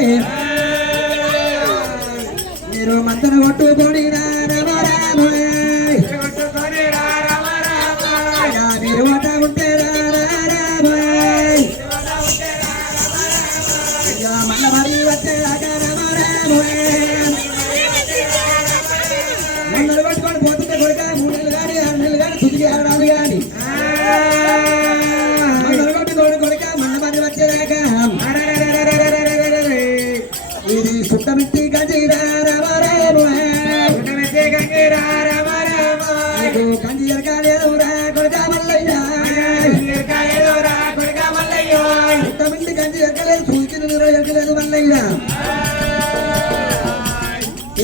మీరు మందర కొట్టుకొని రామ రామ మీరు ఓట ఉంటే రామ మల్ల మరి వచ్చే రామ రామ మందర కొట్టుకొని పోతుంటే కొడక 3 నెలలు కానీ 6 నెలలు కానీ తుదికి ఆడాలి కానీ మందర కొట్టుకొని కొడక మల్ల మరి వచ్చేదాకా ఇది సుట్టమిట్టి గంజీరా రామ రామ నీకు గంజి ఎరకాలేదురా కొడక మల్లయ్య సుట్టమిట్టి గంజి ఎరకలేదు సూచిన ఎరకలేదు మల్లయ్య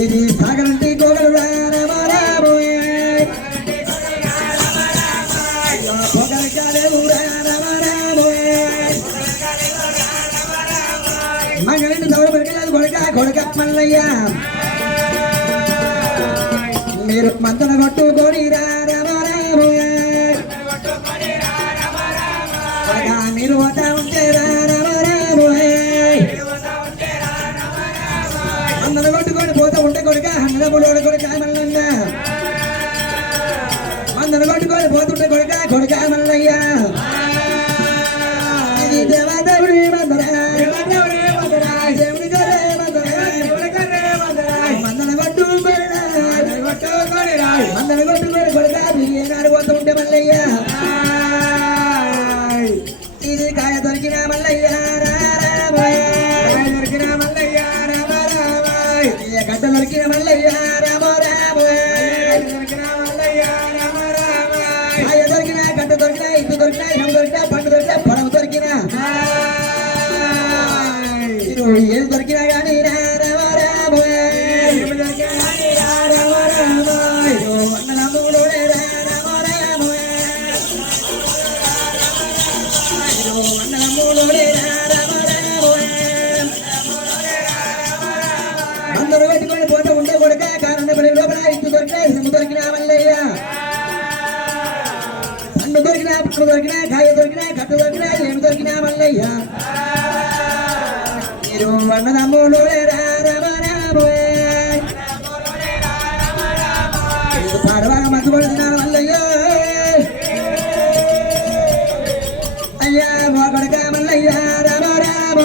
ఇది సాగరంటి గోగలు రామ రామ పొగలకాలేదురా రామ రామ మంగళంటి దౌడ పెరగలేదు కొడక కొడక మల్లయ్య మీరు మంతన కొట్టుకొని రామ రామ కొడక మీరు ఓట ఉంటే రామ రామ మందన కొట్టుకొని పోతా ఉంటే కొడక హన్నముడు కొడక మల్లన్న మందన కొట్టుకొని పోతుంటే కొడక కొడక మల్లయ్య ఇది దేవదేవుడి మందర దేవుడి గొర్రె మందర మందన కొట్టుకొని మందన కొట్టుకొని కొడక ఏనాడు పోతూ ఉంటే మల్లయ్య ఇది కాయ దొరికిన మల్లయ్య రామ గడ్డ దొరికిన మల్లయ్య రామ రామ కాయ దొరికిన గడ్డ దొరికిన ఇల్లు దొరికిన ఇనం దొరికిన పండు దొరికిన పొలం దొరికిన ఏది దొరికినా కానీ రామ రామ అన్నదమ్ముడు రామ రామ అన్నదమ్ముడు రామ రామ అందరూ పెట్టుకొని పోతే ఉంటే కొడక కారణం పడి లోపల ఇల్లు దొరికినా ఇసుము దొరికినా మల్లయ్య పండు దొరికినా పండు దొరికినా కాయ దొరికినా గట్ట దొరికినా ఏమి దొరికినా మల్లయ్య మీరు అన్నదమ్ముడు రామ రామ పాడవాగా మందు పడుతున్నాను మల్లయ్య అయ్యా మా కొడక మల్లయ్య రామ రామ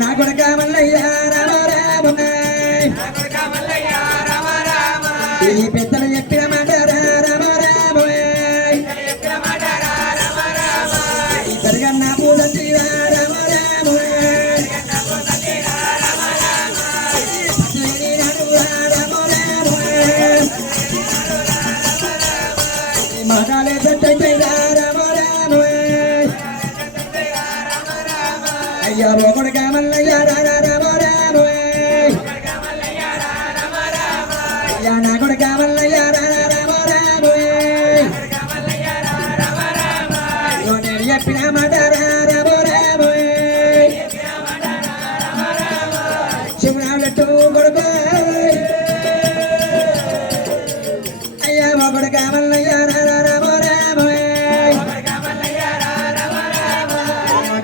నా కొడక మల్లయ్య రామ రామ ఈ పెద్దలు చెప్పిన మాట రామ రామ ఇద్దరుగా నా పూజ రామ రామ మగాలే అయ్యా ఒకడు కామల్లయ్య రామో రామో అయ్యా నా కొడు కామల్లయ్య రామో రామో నేను చెప్పిన మాట రామో రామో శివనాడు కొడుకు అయ్యా ఒకడు కామల్లయ్య రామో రామో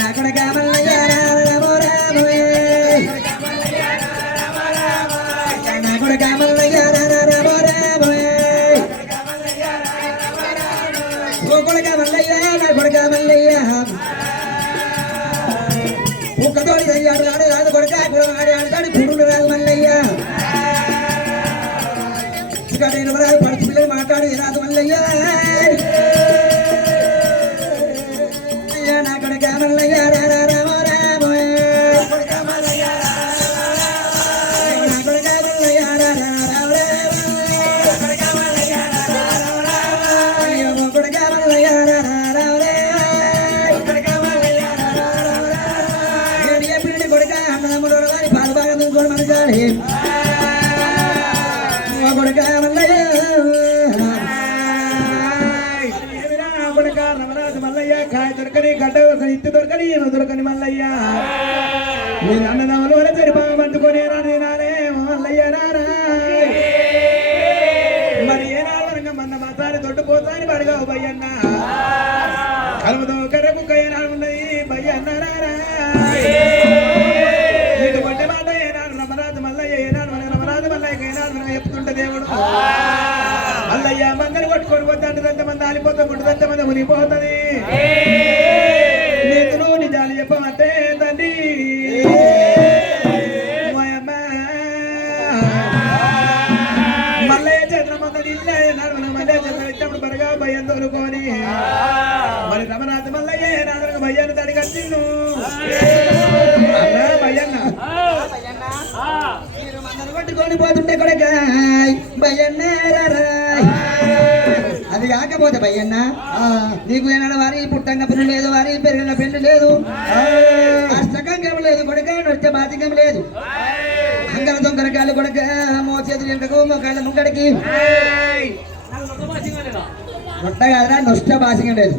నా కొడు కామల్లయ్య రామో రామో నా కొడు కామల్లయ్య రామో రామో ఓ కొడుక మల్లయ్య నా కొడుక మల్లయ్య ఒక్కతోడి అయ్యాడు రాడు రాదు కొడుక ఆడి ఆడతాడు పురుడు రాదు మల్లయ్య నేను రాదు పడుచు పిల్లలు మాట్లాడు రాదు మల్లయ్య అయ్యా నా కొడుక మల్లయ్య రామో రామో నా కొడుక మల్లయ్య పాలు బాగా చూసుకోండి మన జాలి కొడుక కొడుక రమరాజు మల్లయ్య కాయ దొరకని గడ్డ ఇత్తి దొరకని ఏమో దొరకని మల్లయ్య నేను అన్నదమ్ములు సరిపాగ పట్టుకొని నానే మల్లయ్య నారా మరి ఏనాడు మంద మసారి దొడ్డుపోతాని పడగావు బయ్యన్న కలుముతో కర్రకు కయ్యనాడు ఉన్నది బయ్యన్న నారా నీకు కొట్టే మాట ఏనాడు రమరాజు మల్లయ్య ఏనాడు మన రమరాజు మల్లయ్య ఏనాడు మనం చెప్తుంటే దేవుడు మల్లయ్య మందని కొట్టుకొని పోతాంటే మంది ఆలిపోతా పుట్టుదంత మంది మునిగిపోతుంది నీతులు నిజాలు చెప్పమంటే తండ్రి మల్లయ్య చేతుల మంద నిన్నాడు మనం మల్లయ్య చేతులు ఇచ్చినప్పుడు బరగా భయం తోలుకొని మరి రమనాథ్ మల్లయ్య నాడు భయ్యాన్ని తడి కట్టిండు భయ్యన్న కొట్టుకొని పోతుంటే కొడుక భయ్యన్న అది కాకపోతే భయ్యన్న నీకు ఏనాడు వారి పుట్టంగా పెళ్లి లేదు వారి పెరిగిన పెళ్లి లేదు అష్టకంగం లేదు కొడుక నృత్య బాధికం లేదు అంగల దొంగరకాయలు కొడుక మోచేతులు ఎంకకు మొక్కళ్ళ ముంగడికి నొట్ట కాదురా నొష్ట భాషంగం లేదు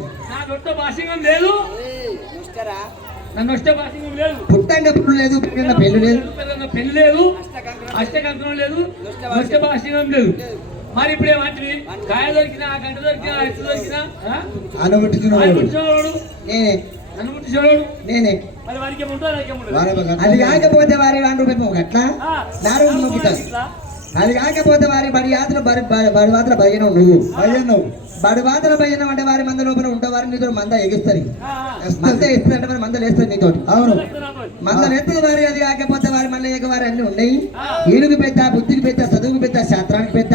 పుట్టంగా పుట్టు లేదు పెరిగిన పెళ్లి లేదు పెళ్లి లేదు అష్టకంకణం లేదు నృత్య భాషణం లేదు మరి ఇప్పుడు ఏమంటే కాయ దొరికినా గంట దొరికినా ఎత్తు దొరికినా అనుమతించున్నాడు నేనే అనుమతించాడు నేనే మరి వారికి ఏముంటుంది అది కాకపోతే వారి 1 రూపాయి అట్లా 4 మొక్కుతారు అది కాకపోతే వారి బడి యాత్ర బడి మాత్రం భయన నువ్వు బడి మాత్రం భయన అంటే వారి మంద లోపల ఉండేవారు నీతో మంద ఎగిస్తారు మంద ఎస్తుందంటే మరి మందలు వేస్తారు నీతో అవును మందలు ఎత్తు వారి అది కాకపోతే వారి మళ్ళీ వారి అన్ని ఉన్నాయి ఈడుకు పెద్ద బుద్ధికి పెద్ద చదువుకు పెద్ద శాస్త్రానికి పెద్ద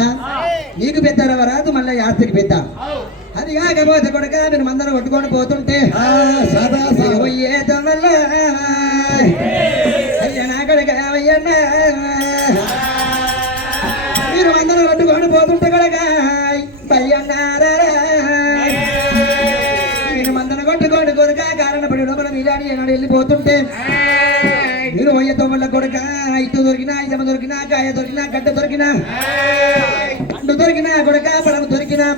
నీకు పెద్ద రాదు మళ్ళీ ఆస్తికి పెద్ద అది కాకపోతే కొడుక నేను మందలు కొట్టుకొని పోతుంటే అయ్యా నా కొడుక అయ్యన్నా మీరు మందలు కొట్టుకొని పోతుంటే కొడుక భయ్యన్నారా నేను మందలు కొట్టుకోండి కొడుక కారణపడి లోపల మీరాని ఏనాడు వెళ్ళిపోతుంటే మీరు వయ్య తొమ్మల కొడుక ఇటు దొరికినా ఇజమ దొరికినా కాయ దొరికినా గడ్డ దొరికినా అండు దొరికినా కొడుక పడమ దొరికినా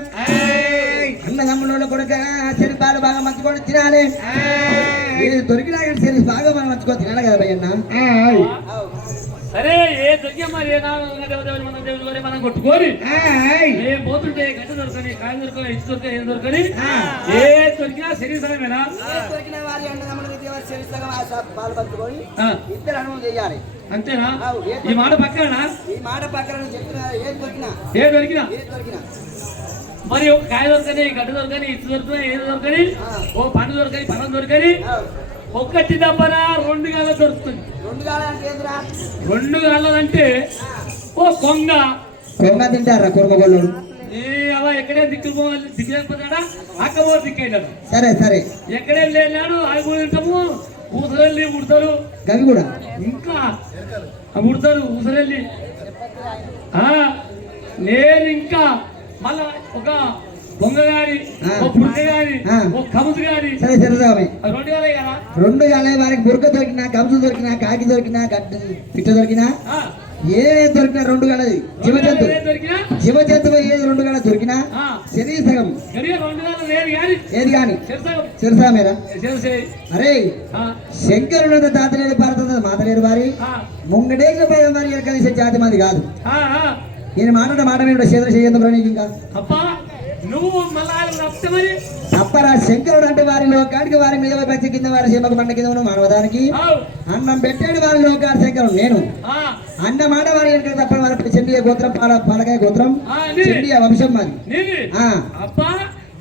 అన్నదమ్ముల కొడుక శరీరాలు బాగా మంచుకొని తినాలి దొరికినా శరీరం బాగా మనం మంచుకొని తినాలి కదా భయ్యన్న సరే ఏ దొరికా మరి ఏ మన దేవుడు మనం కొట్టుకోని ఏం పోతుంటే గడ్డ దొరకని కాయ దొరకని ఇటు దొరకని ఏం దొరకని ఏ దొరికినా శరీర సమయమేనా అంతేనా ఈ మాట పక్కన ఏ దొరికినా మరి ఒక కాయ దొరకని గడ్డ దొరకని ఇటు దొరకని ఏది దొరకని ఓ పండు దొరకని పనం దొరకని ఒక్కటి దెబ్బన 2 గాల దొరుకుతుంది 2 గాలంటే ఓ కొంగ తింటారా కొరగోళ్ళు అలా ఎక్కడే దిక్కులేకపోతాడా అక్క దిక్కైనాడు సరే సరే ఎక్కడే లేనాడు ఆగిపోయి తింటాము ఊసరెళ్ళి ఉడతారు గవి కూడా ఇంకా ఉడతారు ఊసరెళ్ళి నేను ఇంకా మళ్ళా ఒక పొంగ గాని ఆ. ఓ పుట్ట గాని ఆ. ఓ కముసు గాని సరే సరదామే అది రెండు వేలే కదా రెండు కాలే వారికి బురక దొరికినా కంసు దొరికినా కాకి దొరికినా గడ్డ పిట్ట దొరికినా ఆ. ఏ దొరికినా రెండు గలది రెండు జీవజంతు వేలే దొరికినా జీవజంతువు ఏది రెండు గల దొరికినా ఆ. శరీర సగం గడియ రెండు వేల లేదు కానీ ఏది కాని చెరసగం శిరసా మీరా చెరసేయి అరే ఆ. శంకరుడు తాతలేడు భారత మాతలేడు వారి ఆ. ముంగడేక పదం వారి ఎరకలిసే జాతి మాది కాదు ఆ. ఆ. నేను మాట మీద చేతులు చేయందుకు నీకు ఇంకా అబ్బా నువ్వు మళ్ళా ఆయన తప్పితే మరి తప్పరా శంకరుడు అంటే వారి లోకానికి వారి మీద పచ్చి కింద వారి సీమకు పంట కింద మానవదానికి ఆవ్. అన్నం పెట్టాడు వారి లోకాడు శంకరుడు నేను ఆ. అన్న మాట వారి వెనక తప్ప వారి చెండియ గోత్రం పాలకాయ గోత్రం ఆ, నీ. చెండియ వంశం మాది నీది ఆ అబ్బా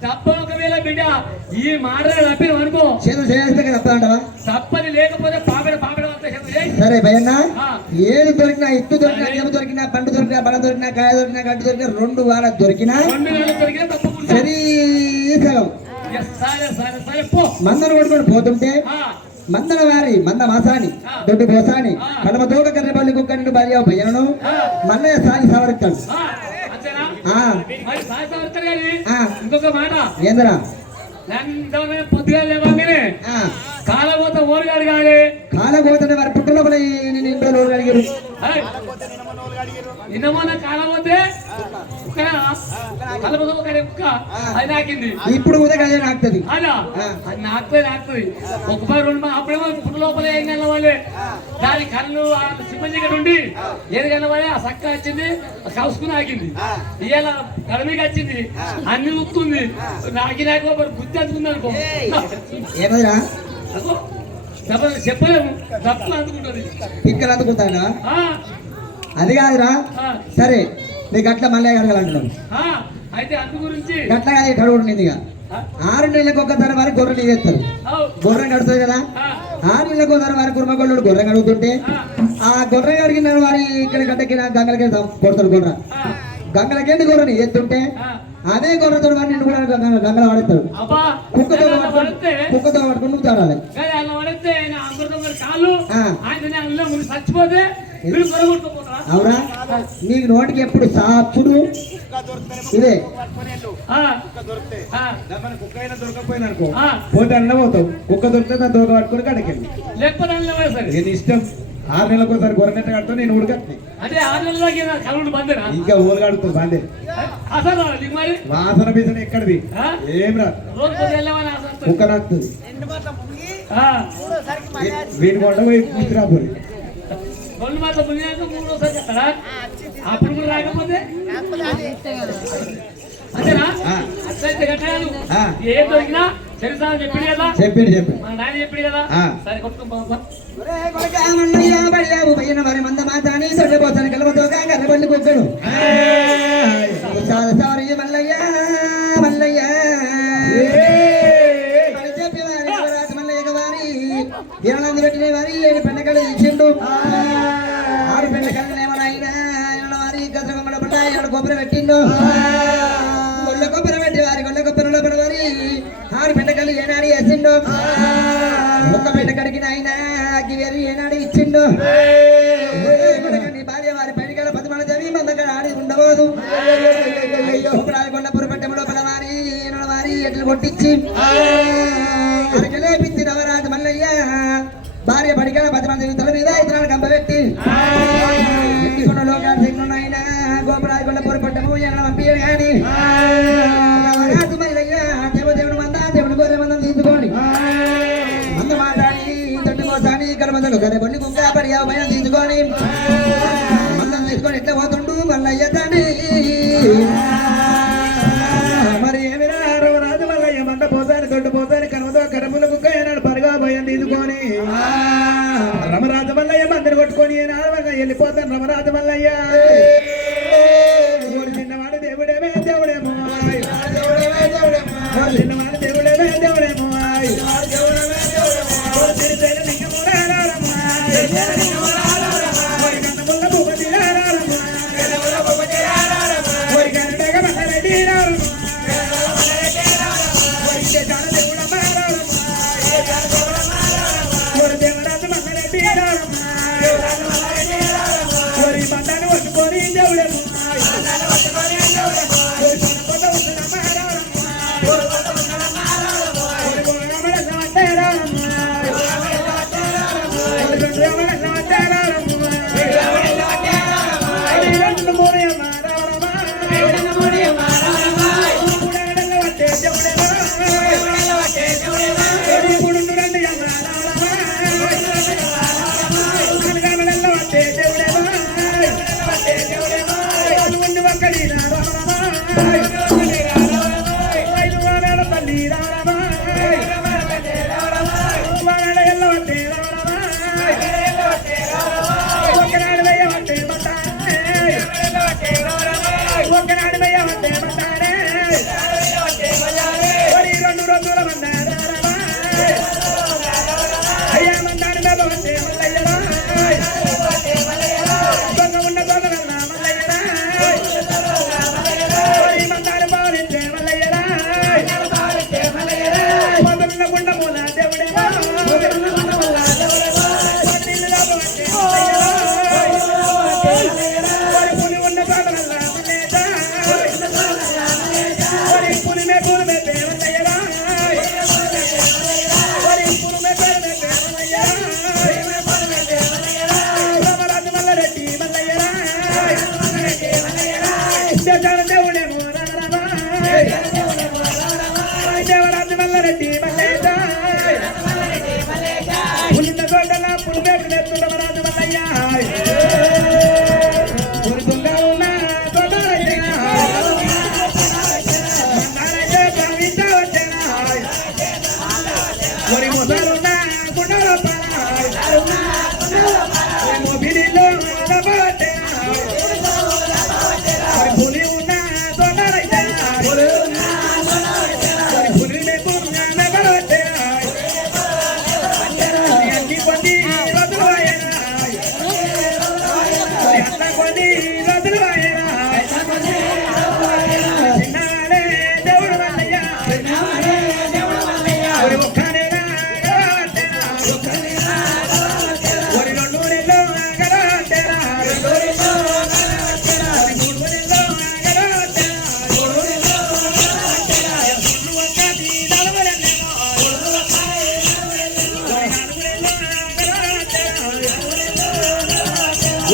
తప్ప ఒకవేళ బిడ్డ ఈ మాట తప్పిన అనుకో చేతులు చేస్తే తప్ప అంటావా తప్పని లేకపోతే పాపడ పాపడ సరే భయన్న ఆ. ఏది దొరికినా ఎత్తు దొరికినా ఏమి దొరికినా పండు దొరికినా బలం దొరికినా కాయ దొరికినా గడ్డి దొరికినా రెండు వారాలు దొరికినా రెండు వేలు దొరికినా తప్పకుండా శరీరం ఎస్, సరే సరే సరే పో మందను కొట్టుకొని పోతుంటే ఆ. మందన వారి మంద మాసాని ఆ. దొడ్డు పోసాని ఆ. కడమ తోక కర్రెపల్లి కుక్కని భార్య భయ్యను ఆ. మల్లయ్య సాగి సవరిస్తాడు ఆ. అంతేనా ఆ మరి సాయంత్రం వస్తారు కానీ ఆ. ఇంకొక మాట ఏందరా నన్ను పొద్దుగా లేవాగానే ఆ కాలపోత ఓరుగాడు కానీ కాలగోతని వారి పుట్ట లోపల నేను ఇంట్లో లోటు అడిగారు నిన్నమోన కాలపోతే కలపతో ఒక కుక్క అది నాకింది ఇప్పుడు ఉదయం అదే నాకుతుంది అలా ఆ. అది నాకుతుంది ఒకసారి రెండు అప్పుడేమో పుట్టు లోపల ఏం కలవాలి దాని కళ్ళు సింహజీగా ఉండి ఏది కలవాలి ఆ సక్క వచ్చింది కలుసుకుని ఆగింది ఇవాళ గడమికి వచ్చింది అన్ని ఉత్తుంది నాకు గుర్తు అందుకుంది అనుకో ఏమదిరా చెప్పలేము తప్పు అందుకుంటుంది ఇక్కడ అందుకుంటాడా ఆ, అది కాదురా ఆ, సరే నీకు అట్లా మళ్ళీ అడగాలంటున్నాను ఆ, అయితే అందు గురించి గట్ల కాదు ఇక్కడ కూడా ఉంది ఇక ఆ, 6 నెలలకు ఒకసారి వారి గొర్రెలు ఇదేస్తారు అవు, గొర్రె కడుతుంది కదా ఆ, 6 నెలలకు ఒకసారి వారి కుర్మగొల్లుడు గొర్రె కడుగుతుంటే ఆ, ఆ గొర్రె కడిగిన వారి ఇక్కడ గడ్డకి గంగలకి కొడతారు గొర్రె ఆ, గంగలకేంటి గొర్రెని ఎత్తుంటే ఆ. అదే గొర్రెతో వాడిని కూడా గంగల వాడేస్తాడు అబ్బా కుక్కతో అలా పడితే కుక్కతో పట్టుకుని నువ్వు తాడాలి కానీ అలా పడితే ఆయన అమృతం గారి కాళ్ళు ఆ. ఆయన అందులో ముందు చచ్చిపోతే మీరు కొరగొట్టుకోరా అవురా నీకు నోటికి ఎప్పుడు సాపుడు ఇదే ఆ, ఆ, కుక్క అయినా దొరకపోయినా అనుకో ఆ. పోతే అన్న పోతావు కుక్క దొరికితే దాన్ని దొరక పట్టుకుని కడకెళ్ళి లేకపోతే అందులో సరే నేను ఇష్టం 6 నెలలకు ఒకసారి గొర్రెనట్టు కడుతూ నేను ఉడకత్తి అదే 6 నెలలకి కళ్ళు బందేనా ఇంకా ఊరు కడుతుంది బాందే అసలు నీకు మరి వాసన బీసన ఎక్కడిది ఆ? ఏం రా రోజు పొద్దు వెళ్ళమని ఆశ వస్తుంది. కుక్క నాకుతుంది ఆ, వీడి కొండ పోయి కూర్చురాపోయి రెండు మాత్రం పుణ్యాక మూడోసారి చెప్తారా అప్పుడు కూడా రాకపోతే అంతేనా ఆ. అట్లయితే కట్టాను ఆ. ఏం దొరికినా చెరుసాని చెప్పింది కదా చెప్పాడు మా నాయన చెప్పింది కదా ఆ. సరే కొట్టుకుంటాం వారి మంద మాతాని సొడ్డపోతాను కలవతో కర్రబల్లి కుక్కడు సారీ మల్లయ్య మల్లయ్య మరి చెప్పి వారి యువరాజు మల్లయ్య వారి ఏడాది పెట్టిన వారి 7 పెండకలు ఇచ్చిండు 6 పెండకలు ఆయన వారి గజగమ్మడ పడ్డ 7 కొబ్బరి పెట్టిండు గొల్ల కొబ్బరి పెట్టి వారి గొల్ల కొబ్బరిలో పడి వారి 6 పెండకలు ఏనాడు వేసిండు ఒక్క పెండ కడిగిన ఆయన అగ్గి వేరు ఏనాడు ఇచ్చిండు నీ భార్య వారి పైన 10 మంది చదివి మందక్కడ ఆడి ఉండబోదు కొండ పుర పెట్టె లోపల వారి ఎట్లు కొట్టించి లేపించి నవరాజు మల్లయ్య భార్య పడికాడ 10 మంది తల మీద ఇతరాలు కంపబెట్టి ఎట్టికొండ లోకాలు ఆయన గోపరాజు కొండ పుర పెట్టము పంపించాడు కానీ నవరాజు మల్లయ్య దేవదేవుడు మంద దేవుడు గోరె మందం తీసుకొని మంద మాట్లాడి తొట్టి మోసాని ఇక్కడ మందలు గరే బొల్లి కుక్క పడియా పైన తీసుకొని మందం తీసుకొని ఎట్లా పోతుండు మల్లయ్య తండ్రి మరి ఏమిరా రాజు మల్లయ్య మంద పోసాని దొడ్డు పోసాని కనుమతో కడముల కుక్క ఏనాడు పరుగా భయం తీసుకొని రమరాజు మల్లయ్య మందిని కొట్టుకొని ఏనాడు వెళ్ళిపోతాను రమరాజు మల్లయ్య చిన్నవాడు దేవుడేమే దేవుడేమో చిన్నవాడు దేవుడేమే దేవుడేమో దేవుడే రాజు మల్లారెడ్డి మల్లేశ పులిన గొడ్డల పులిమేకు నెత్తుల రాజు మల్లయ్య పురుదుంగా ఉన్న గొడ్డలయ్య మందారైతే కవిత వచ్చేనా ఒరి మొదలున్న గుండెల మొబిలిలో వచ్చేనా పులి ఉన్న గొడ్డలయ్య పులి మేకు వచ్చేనా అన్ని కొన్ని రోజులు అయ్యేనా అన్న కొన్ని రోజులు అయ్యేనా చిన్నాడే దేవుడు మల్లయ్య ఒరి ఒక్కనేగా గడవట్టేనా ఒరి 2 నెలలు గడవట్టేనా ఒరి 3 నెలలు గడవట్టేనా ఒళ్ళు ఒక్కటి నడవలేనేమో ఒరి 4 నెలలు గడవట్టేనా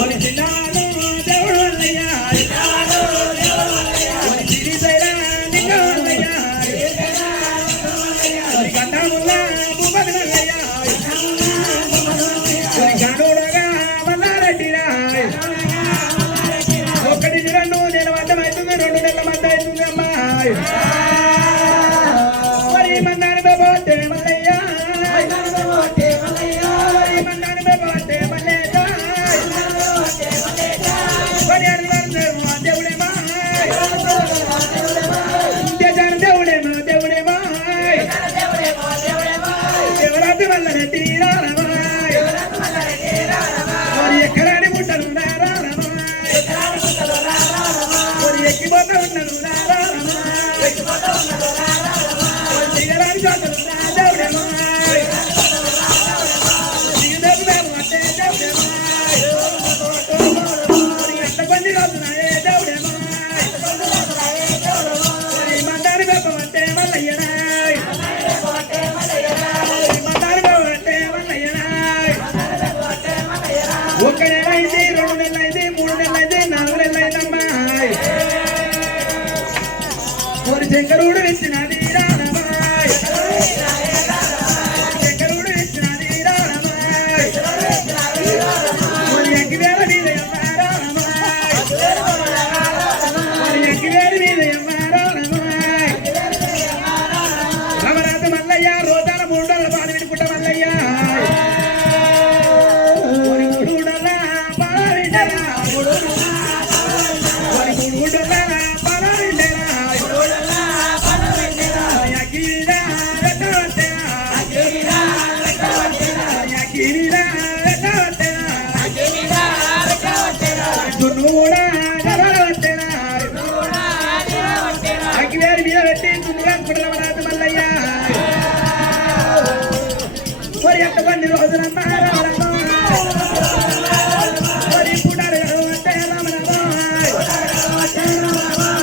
ఒరి చిన్నాడు దేవుడు మల్లయ్య ఒరి సిరిసైల లింగ మల్లయ్య ఒరి గంధముల భూపతి మల్లయ్య ఒరి గండోడగా మల్లారెడ్డిరా 1 2 నెలల మధ్య అవుతుంది 2 నెలల మధ్య అవుతుంది అమ్మాయి మరి మన్నాడు పోతే మల్లయ్య మరి మన్నాడు పోతే మల్లయ్య మరి అడుగుతారు దేవుడేమా దేవుడేమా దేవుడేమా దేవరాజు మల్లారెడ్డి రారమాయ్ మరి ఎక్కడాని ఉంటారు రారమాయ్ మరి ఎక్కిపోతూ ఉన్నారు రారమాయ్ దిగరాని చోటలు దేవుడేమాయ్ దిగుదేమో అంటే దేవుడేమాయ్ మరి ఎంత కొన్ని రోజునాయే దేవుడేమాయ్ మరి మందారి గొప్ప అంటే మల్లయ్యనాయ్ మందారి గొప్ప అంటే మల్లయ్యనాయ్ 1 నెల అయింది 2 నెలలు అయింది 3 నెలలు అయింది 4 నెలలు అయిందమ్మాయి ఒరి శంకరుడు ఇచ్చినది రానమాయ్ శంకరుడు ఇచ్చినది రానమాయ్ ఒరి ఎక్కివేల మీద రానమాయ్ ఒరి ఎక్కివేల మీద రానమాయ్ రమరాజు మల్లయ్య రోజాల 3 రోజుల పాలు వినుకుంటా మల్లయ్య ఒరి 3 రోజుల పాలు వింటరా ఒరి 3 రోజుల పాలు వింటరా అగిరిరా రెట్టవట్టేనా అగిరిరా రెట్టవట్టేనా దున్ను కూడా గడవట్టేనా అగివేరి మీద పెట్టి దున్నుగా అనుకుంటున్నా రాజు మల్లయ్య మరి ఎంత కొన్ని రోజులమ్మా రామరమ్మ మరి పూటాలు గడవట్టే రామరమ్మ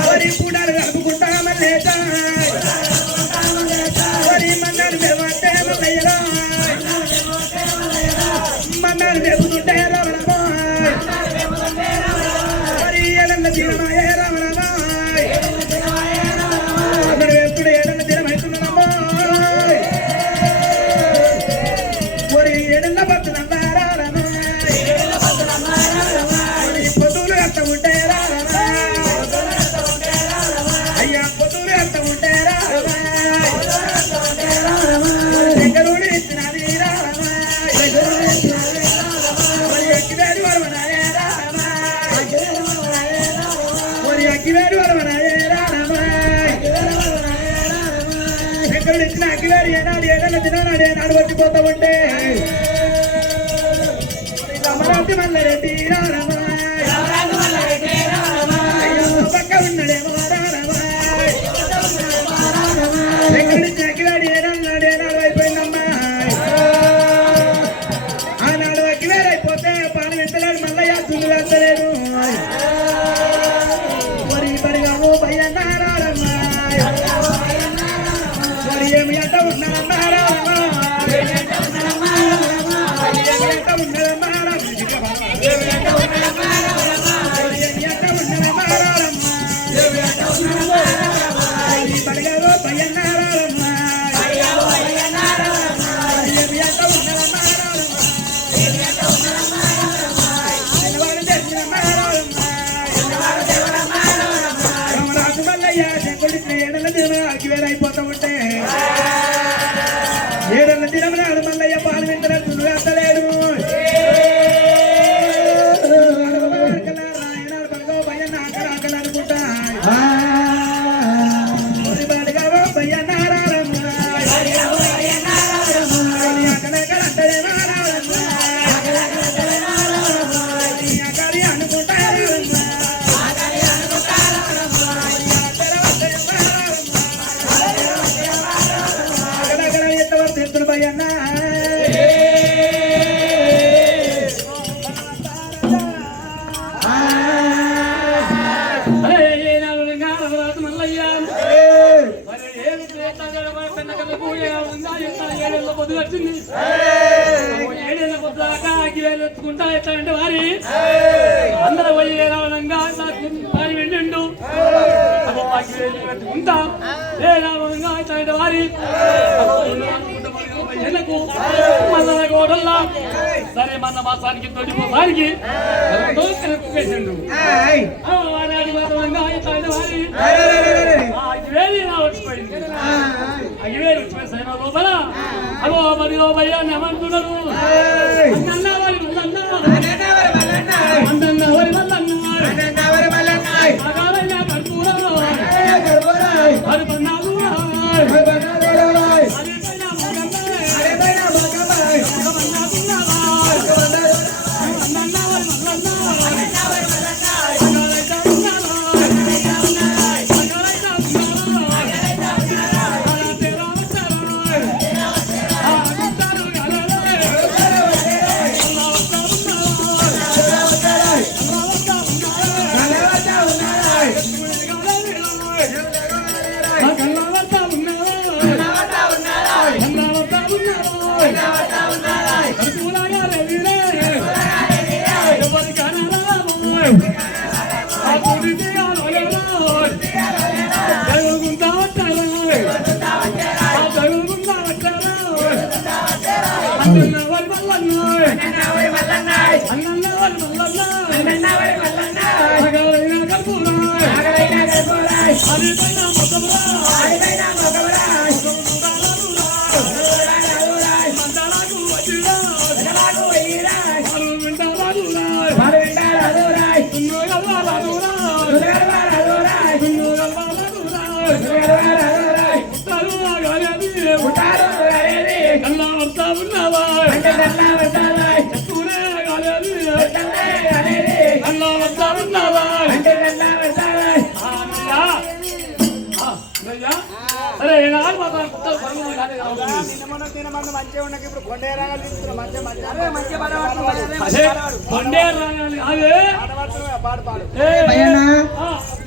మరి పూటాలు గడుపుకుంటా మల్లేశ మరి మన్నాడు మేమంటే మల్లయ్యరా మన్నాడు మేపుతుంటే రామరమ్మ మరి ఏడన్న దినమాయే రామరమ్మ అక్కడ వేపుడు ఏడన్న దినం అవుతున్నదమ్మా మరి ఏడన్న పడుతుందమ్మా రారమ్మ మరి పొద్దులు అట్ట ఉంటే రారమ్మ అయ్యా పొద్దులు అట్ట ఉంటే రారమ్మ శంకరుడు ఇచ్చినది రారమ్మ మరి ఎక్కివేడు వరవనాయే రారమ్మ మరి ఎక్కివేడు వరవనాయే రారమ్మ శంకరుడు ఇచ్చిన అక్కివేడు ఏనాడు ఏడన్న దినాడు ఏనాడు వచ్చిపోతా ఉంటే అమరావతి మల్లారెడ్డి రారమ్మ పక్క ఉన్నడేమో రారమ్మ శంకరుడు ఇచ్చిన అక్కివేడు ఏనాడు ఏనాడు అయిపోయిందమ్మా ఆనాడు అక్కివేడు అయిపోతే పాలు వింటలేడు మల్లయ్య దున్ను వేస్తలేడు మరి పరిగాము భయ్యన్న రారమ్మ మరి ఏమి అంట ఉన్నారమ్మా రారమ్మ ఏమి అంట ఉన్నారమ్మా రారమ్మ ఏడన్న దినమునాడు మల్లయ్య పాలు వింటనే దుర్గాస్తలేడు ఏనాడు పడుకో భయ్యన్న ఆకలి ఆకలి అనుకుంటా భయ్యన్న ఎత్తుకుంటా ఎట్లంటే వారి అందరూ పోయి రావడంగా వారి వెళ్ళిండు ఎత్తుకుంటా ఏ రావడంగా ఎట్లంటే వారి మల్ల కోటల్లా సరే మన మాసానికి తొడిపోసానికి వేసిండు వారి మాత్రంగా ఎట్లంటే వారి అగివేలి వచ్చిపోయింది అగివేలి వచ్చిపోయి సైనా లోపల అగో మరి ఓ భయ్యా ఏమంటున్నారు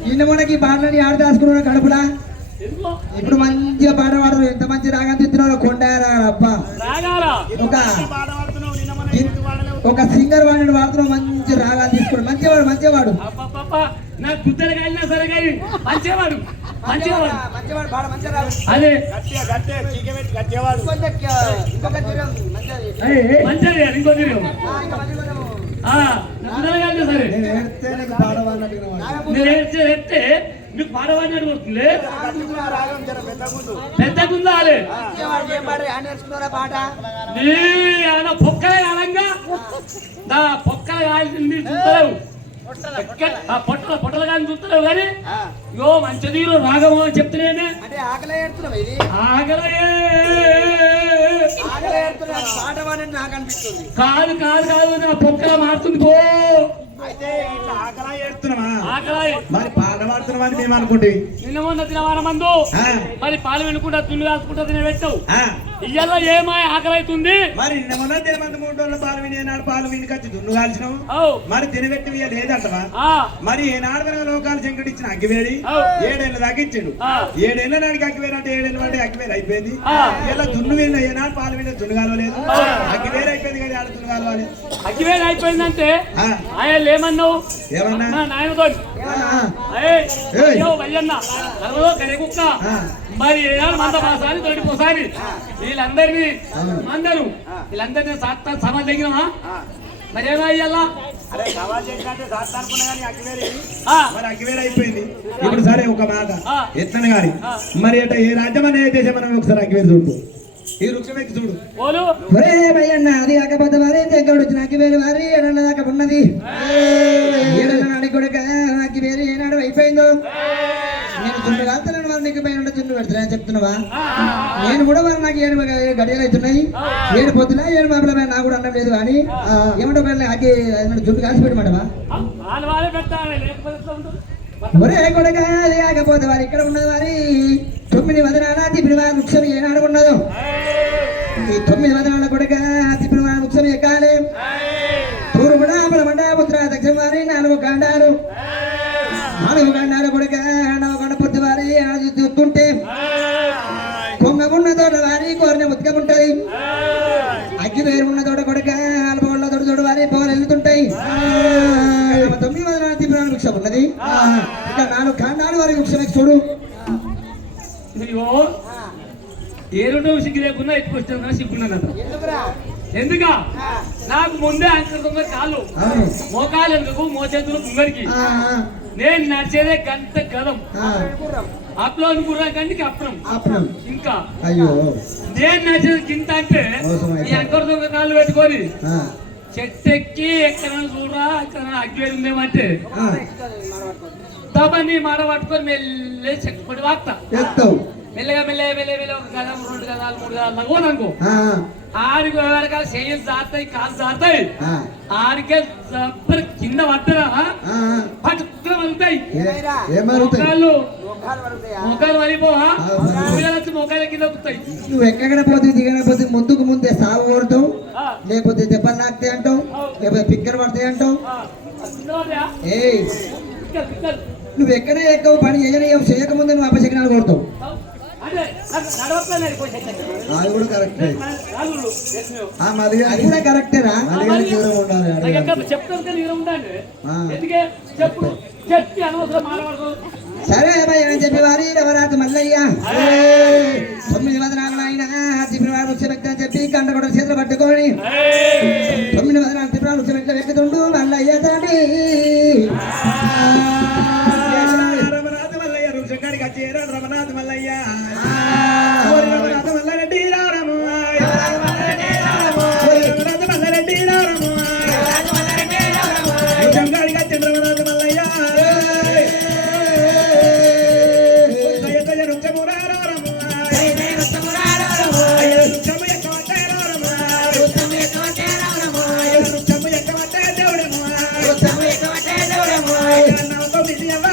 నిన్న మనకి పాటలని ఆడ దాచుకున్నా కడుపులా ఇప్పుడు మంచిగా పాట పాడరు ఎంత మంచి రాగా తిత్తున్నారో కొండారా అబ్బా ఒక సింగర్ వాడిని వాడుతున్నావు మంచి రాగాలు తీసుకున్నాడు మంచివాడు మంచివాడు నాకు గుద్దలు కాలినా సరే కానీ మంచివాడు మంచివాడు అదే మంచిది ఇంకో తిరిగి గుద్దలు కాలినా సరే నేను ఎత్తే మీకు పాడవాడినట్టు వస్తుంది పెద్దగుందా పొక్కల కాలంగా పొక్కల కాల్సింది చూస్తలేవు పొట్టలు కానీ చూస్తలేవు కానీ యో మంచి తీరు రాగము అని చెప్తున్నానే కాదు కాదు కాదు నా పొక్కల మారుతుంది పో మరి పాట పాడుతున్నామా అని మేము అనుకుంటే నిన్న మొన్న తినవాన మందు మరి పాలు వెనుకుంటా తుల్లి కాసుకుంటా తినే పెట్టావు ఇయ్యాల ఏమాయ ఆకలి అవుతుంది మరి నిన్న మొన్న తినమంది 3 రోజుల పాలు విని ఏనాడు పాలు వినికొచ్చి దున్ను కాల్చినావు మరి తినబెట్టి లేదంటవా మరి ఏనాడు కనుక లోకాలు చెంకటిచ్చిన అగ్గివేడి 7 ఏళ్ళు తగ్గించిండు 7 ఏళ్ళ నాడికి అగ్గివేరు అంటే 7 ఏళ్ళ నాటి అగ్గివేరు అయిపోయింది ఇలా దున్ను విన్న ఏనాడు పాలు వినే దున్ను కాలలేదు అగ్గివేరు అయిపోయింది కదా ఆడ దున్ను కాలవాలి అగ్గివేరు అయిపోయిందంటే ఆయన ఏమన్నావు ఏమన్నా నాయనతో వయ్యన్న కరెకుక్క మరి ఏనాడు మంద మాసారి తోడిపోసారి వీళ్ళందరినీ వీళ్ళందరినీ సమాజ్ దగ్గరమా మరి ఏమయ్యాలా మరి అగ్గివేరు అయిపోయింది ఇప్పుడు సరే ఒక మాట ఎట్లని గాని మరి ఏ రాజ్యం అనే దేశం మనం ఒకసారి అగ్గివేరు చూడు ఈ వృక్షం ఎక్కి చూడు. పోలు ఒరే భయన్న అది కాకపోతే వారి దగ్గర నాకు వేరు వారి ఏడన్న దాకా ఉన్నది ఏడన్న నాడి కొడుక నాకు వేరు ఏనాడు అయిపోయిందో నేను చుండు కాలుతున్నాను వారు నీకు పైన చుండు పెడుతున్నా చెప్తున్నావా నేను కూడా మరి నాకు 7 గడియలు అవుతున్నాయి 7 పొద్దున 7 మాపల నాకు కూడా అన్నం లేదు కానీ ఏమంటో నాకు చుండు కాల్చి పెట్టమంటవా వాళ్ళు వాళ్ళే పెట్టాలి లేకపోతే ఎట్లా ఉంటుంది? ఒరే కొడుక అది కాకపోతే వారు ఇక్కడ ఉన్నది వారి 9 వదనాల తిప్పిడివారి వృక్షం ఏనాడు ఉన్నదో ఈ 9 వదనాల కొడుక తిప్పిడివారి వృక్షం ఎక్కాలి తూర్పున మండపుత్ర దక్షిణ వారి 4 కాండాలు 4 కాండాలు కొడుక 9 కొండ పొద్దు వారి చూస్తుంటే కొంగమున్న తోట వారి కోరిన ఉత్కముంటది అగ్గి వేరు ఉన్న తోట కొడుక అల్పొల్ల తోట తోడు వారి పోలు వెళ్తుంటాయి 9 వదనాల తిప్పిడివారి వృక్షం ఉన్నది ఇక్కడ 4 కాండాలు వారి వృక్షం ఎక్కి చూడు ఇదిగో ఏ రెండో సిగ్గు లేకున్నా ఎక్కువ వస్తున్నా సిగ్గున్నాను ఎందుక నాకు ముందే అంకర్ దొంగ కాళ్ళు అవును మోకాలు ఎందుకు మోచేతులు ముంగడికి నేను నడిచేదే గంట గదం అప్లో గుర్రా గంటికి అప్రం అప్పుడు ఇంకా అయ్యో నేను నడిచేది కింద అంటే ఈ అంకర్ దొంగ కాళ్ళు పెట్టుకొని చెట్టు ఎక్కి ఎక్కడ చూడరా ఎక్కడ అగ్గి ఉందేమంటే తమని మాట పట్టుకొని మెల్లే చెట్టుపడి వాక్తా ఎత్తావు మెల్లగా మెల్లగా ఒక గదం 2 గదాలు 3 గదాలు నగోననుకో ఆడికి ఎవరికాలు చేతులు జారుతాయి కాలు జారుతాయి ఆడికే జబ్బర్ కింద పట్టరా పట్టుకుని వలుగుతాయి మొక్కలు వలిపోవా మొక్కల కింద వస్తాయి నువ్వు ఎక్కడ పోతే దిగకపోతే ముందుకు ముందే సాగు కొడతావు లేకపోతే దెబ్బలు నాకుతాయి అంటావు లేకపోతే పిక్కర్ పడతాయి అంటావు ఏయ్ నువ్వు ఎక్కడ ఎక్కవు పని చేయకముందే నువ్వు అపశకనాలు కొడతావు అది కూడా కరెక్టే అది కూడా కరెక్టేరా సరే అబ్బాయి అని చెప్పి వారి నవరాత్రి మల్లయ్య 9 వదనాలు ఆయన తిప్పినవాడు వృక్షం అని చెప్పి కంట కూడా చేతులు పట్టుకొని 9 వదనాలు తిప్పినవాడు వృక్షం ఎక్కుతుండు మల్లయ్య తండ్రి రమనాథ మల్లయ్య వృక్షం కాడికి వచ్చేరా రమనాథ మల్లయ్య రమనాథ మల్లారెడ్డి రారము రమనాథ మల్లారెడ్డి రారము వృక్షం కాడికి వచ్చే రమనాథ మల్లయ్య వృక్షము రారము వృక్షము ఎక్కమంటే రారము వృక్షము ఎక్కమంటే దేవుడము నవ్వుతో విజయవా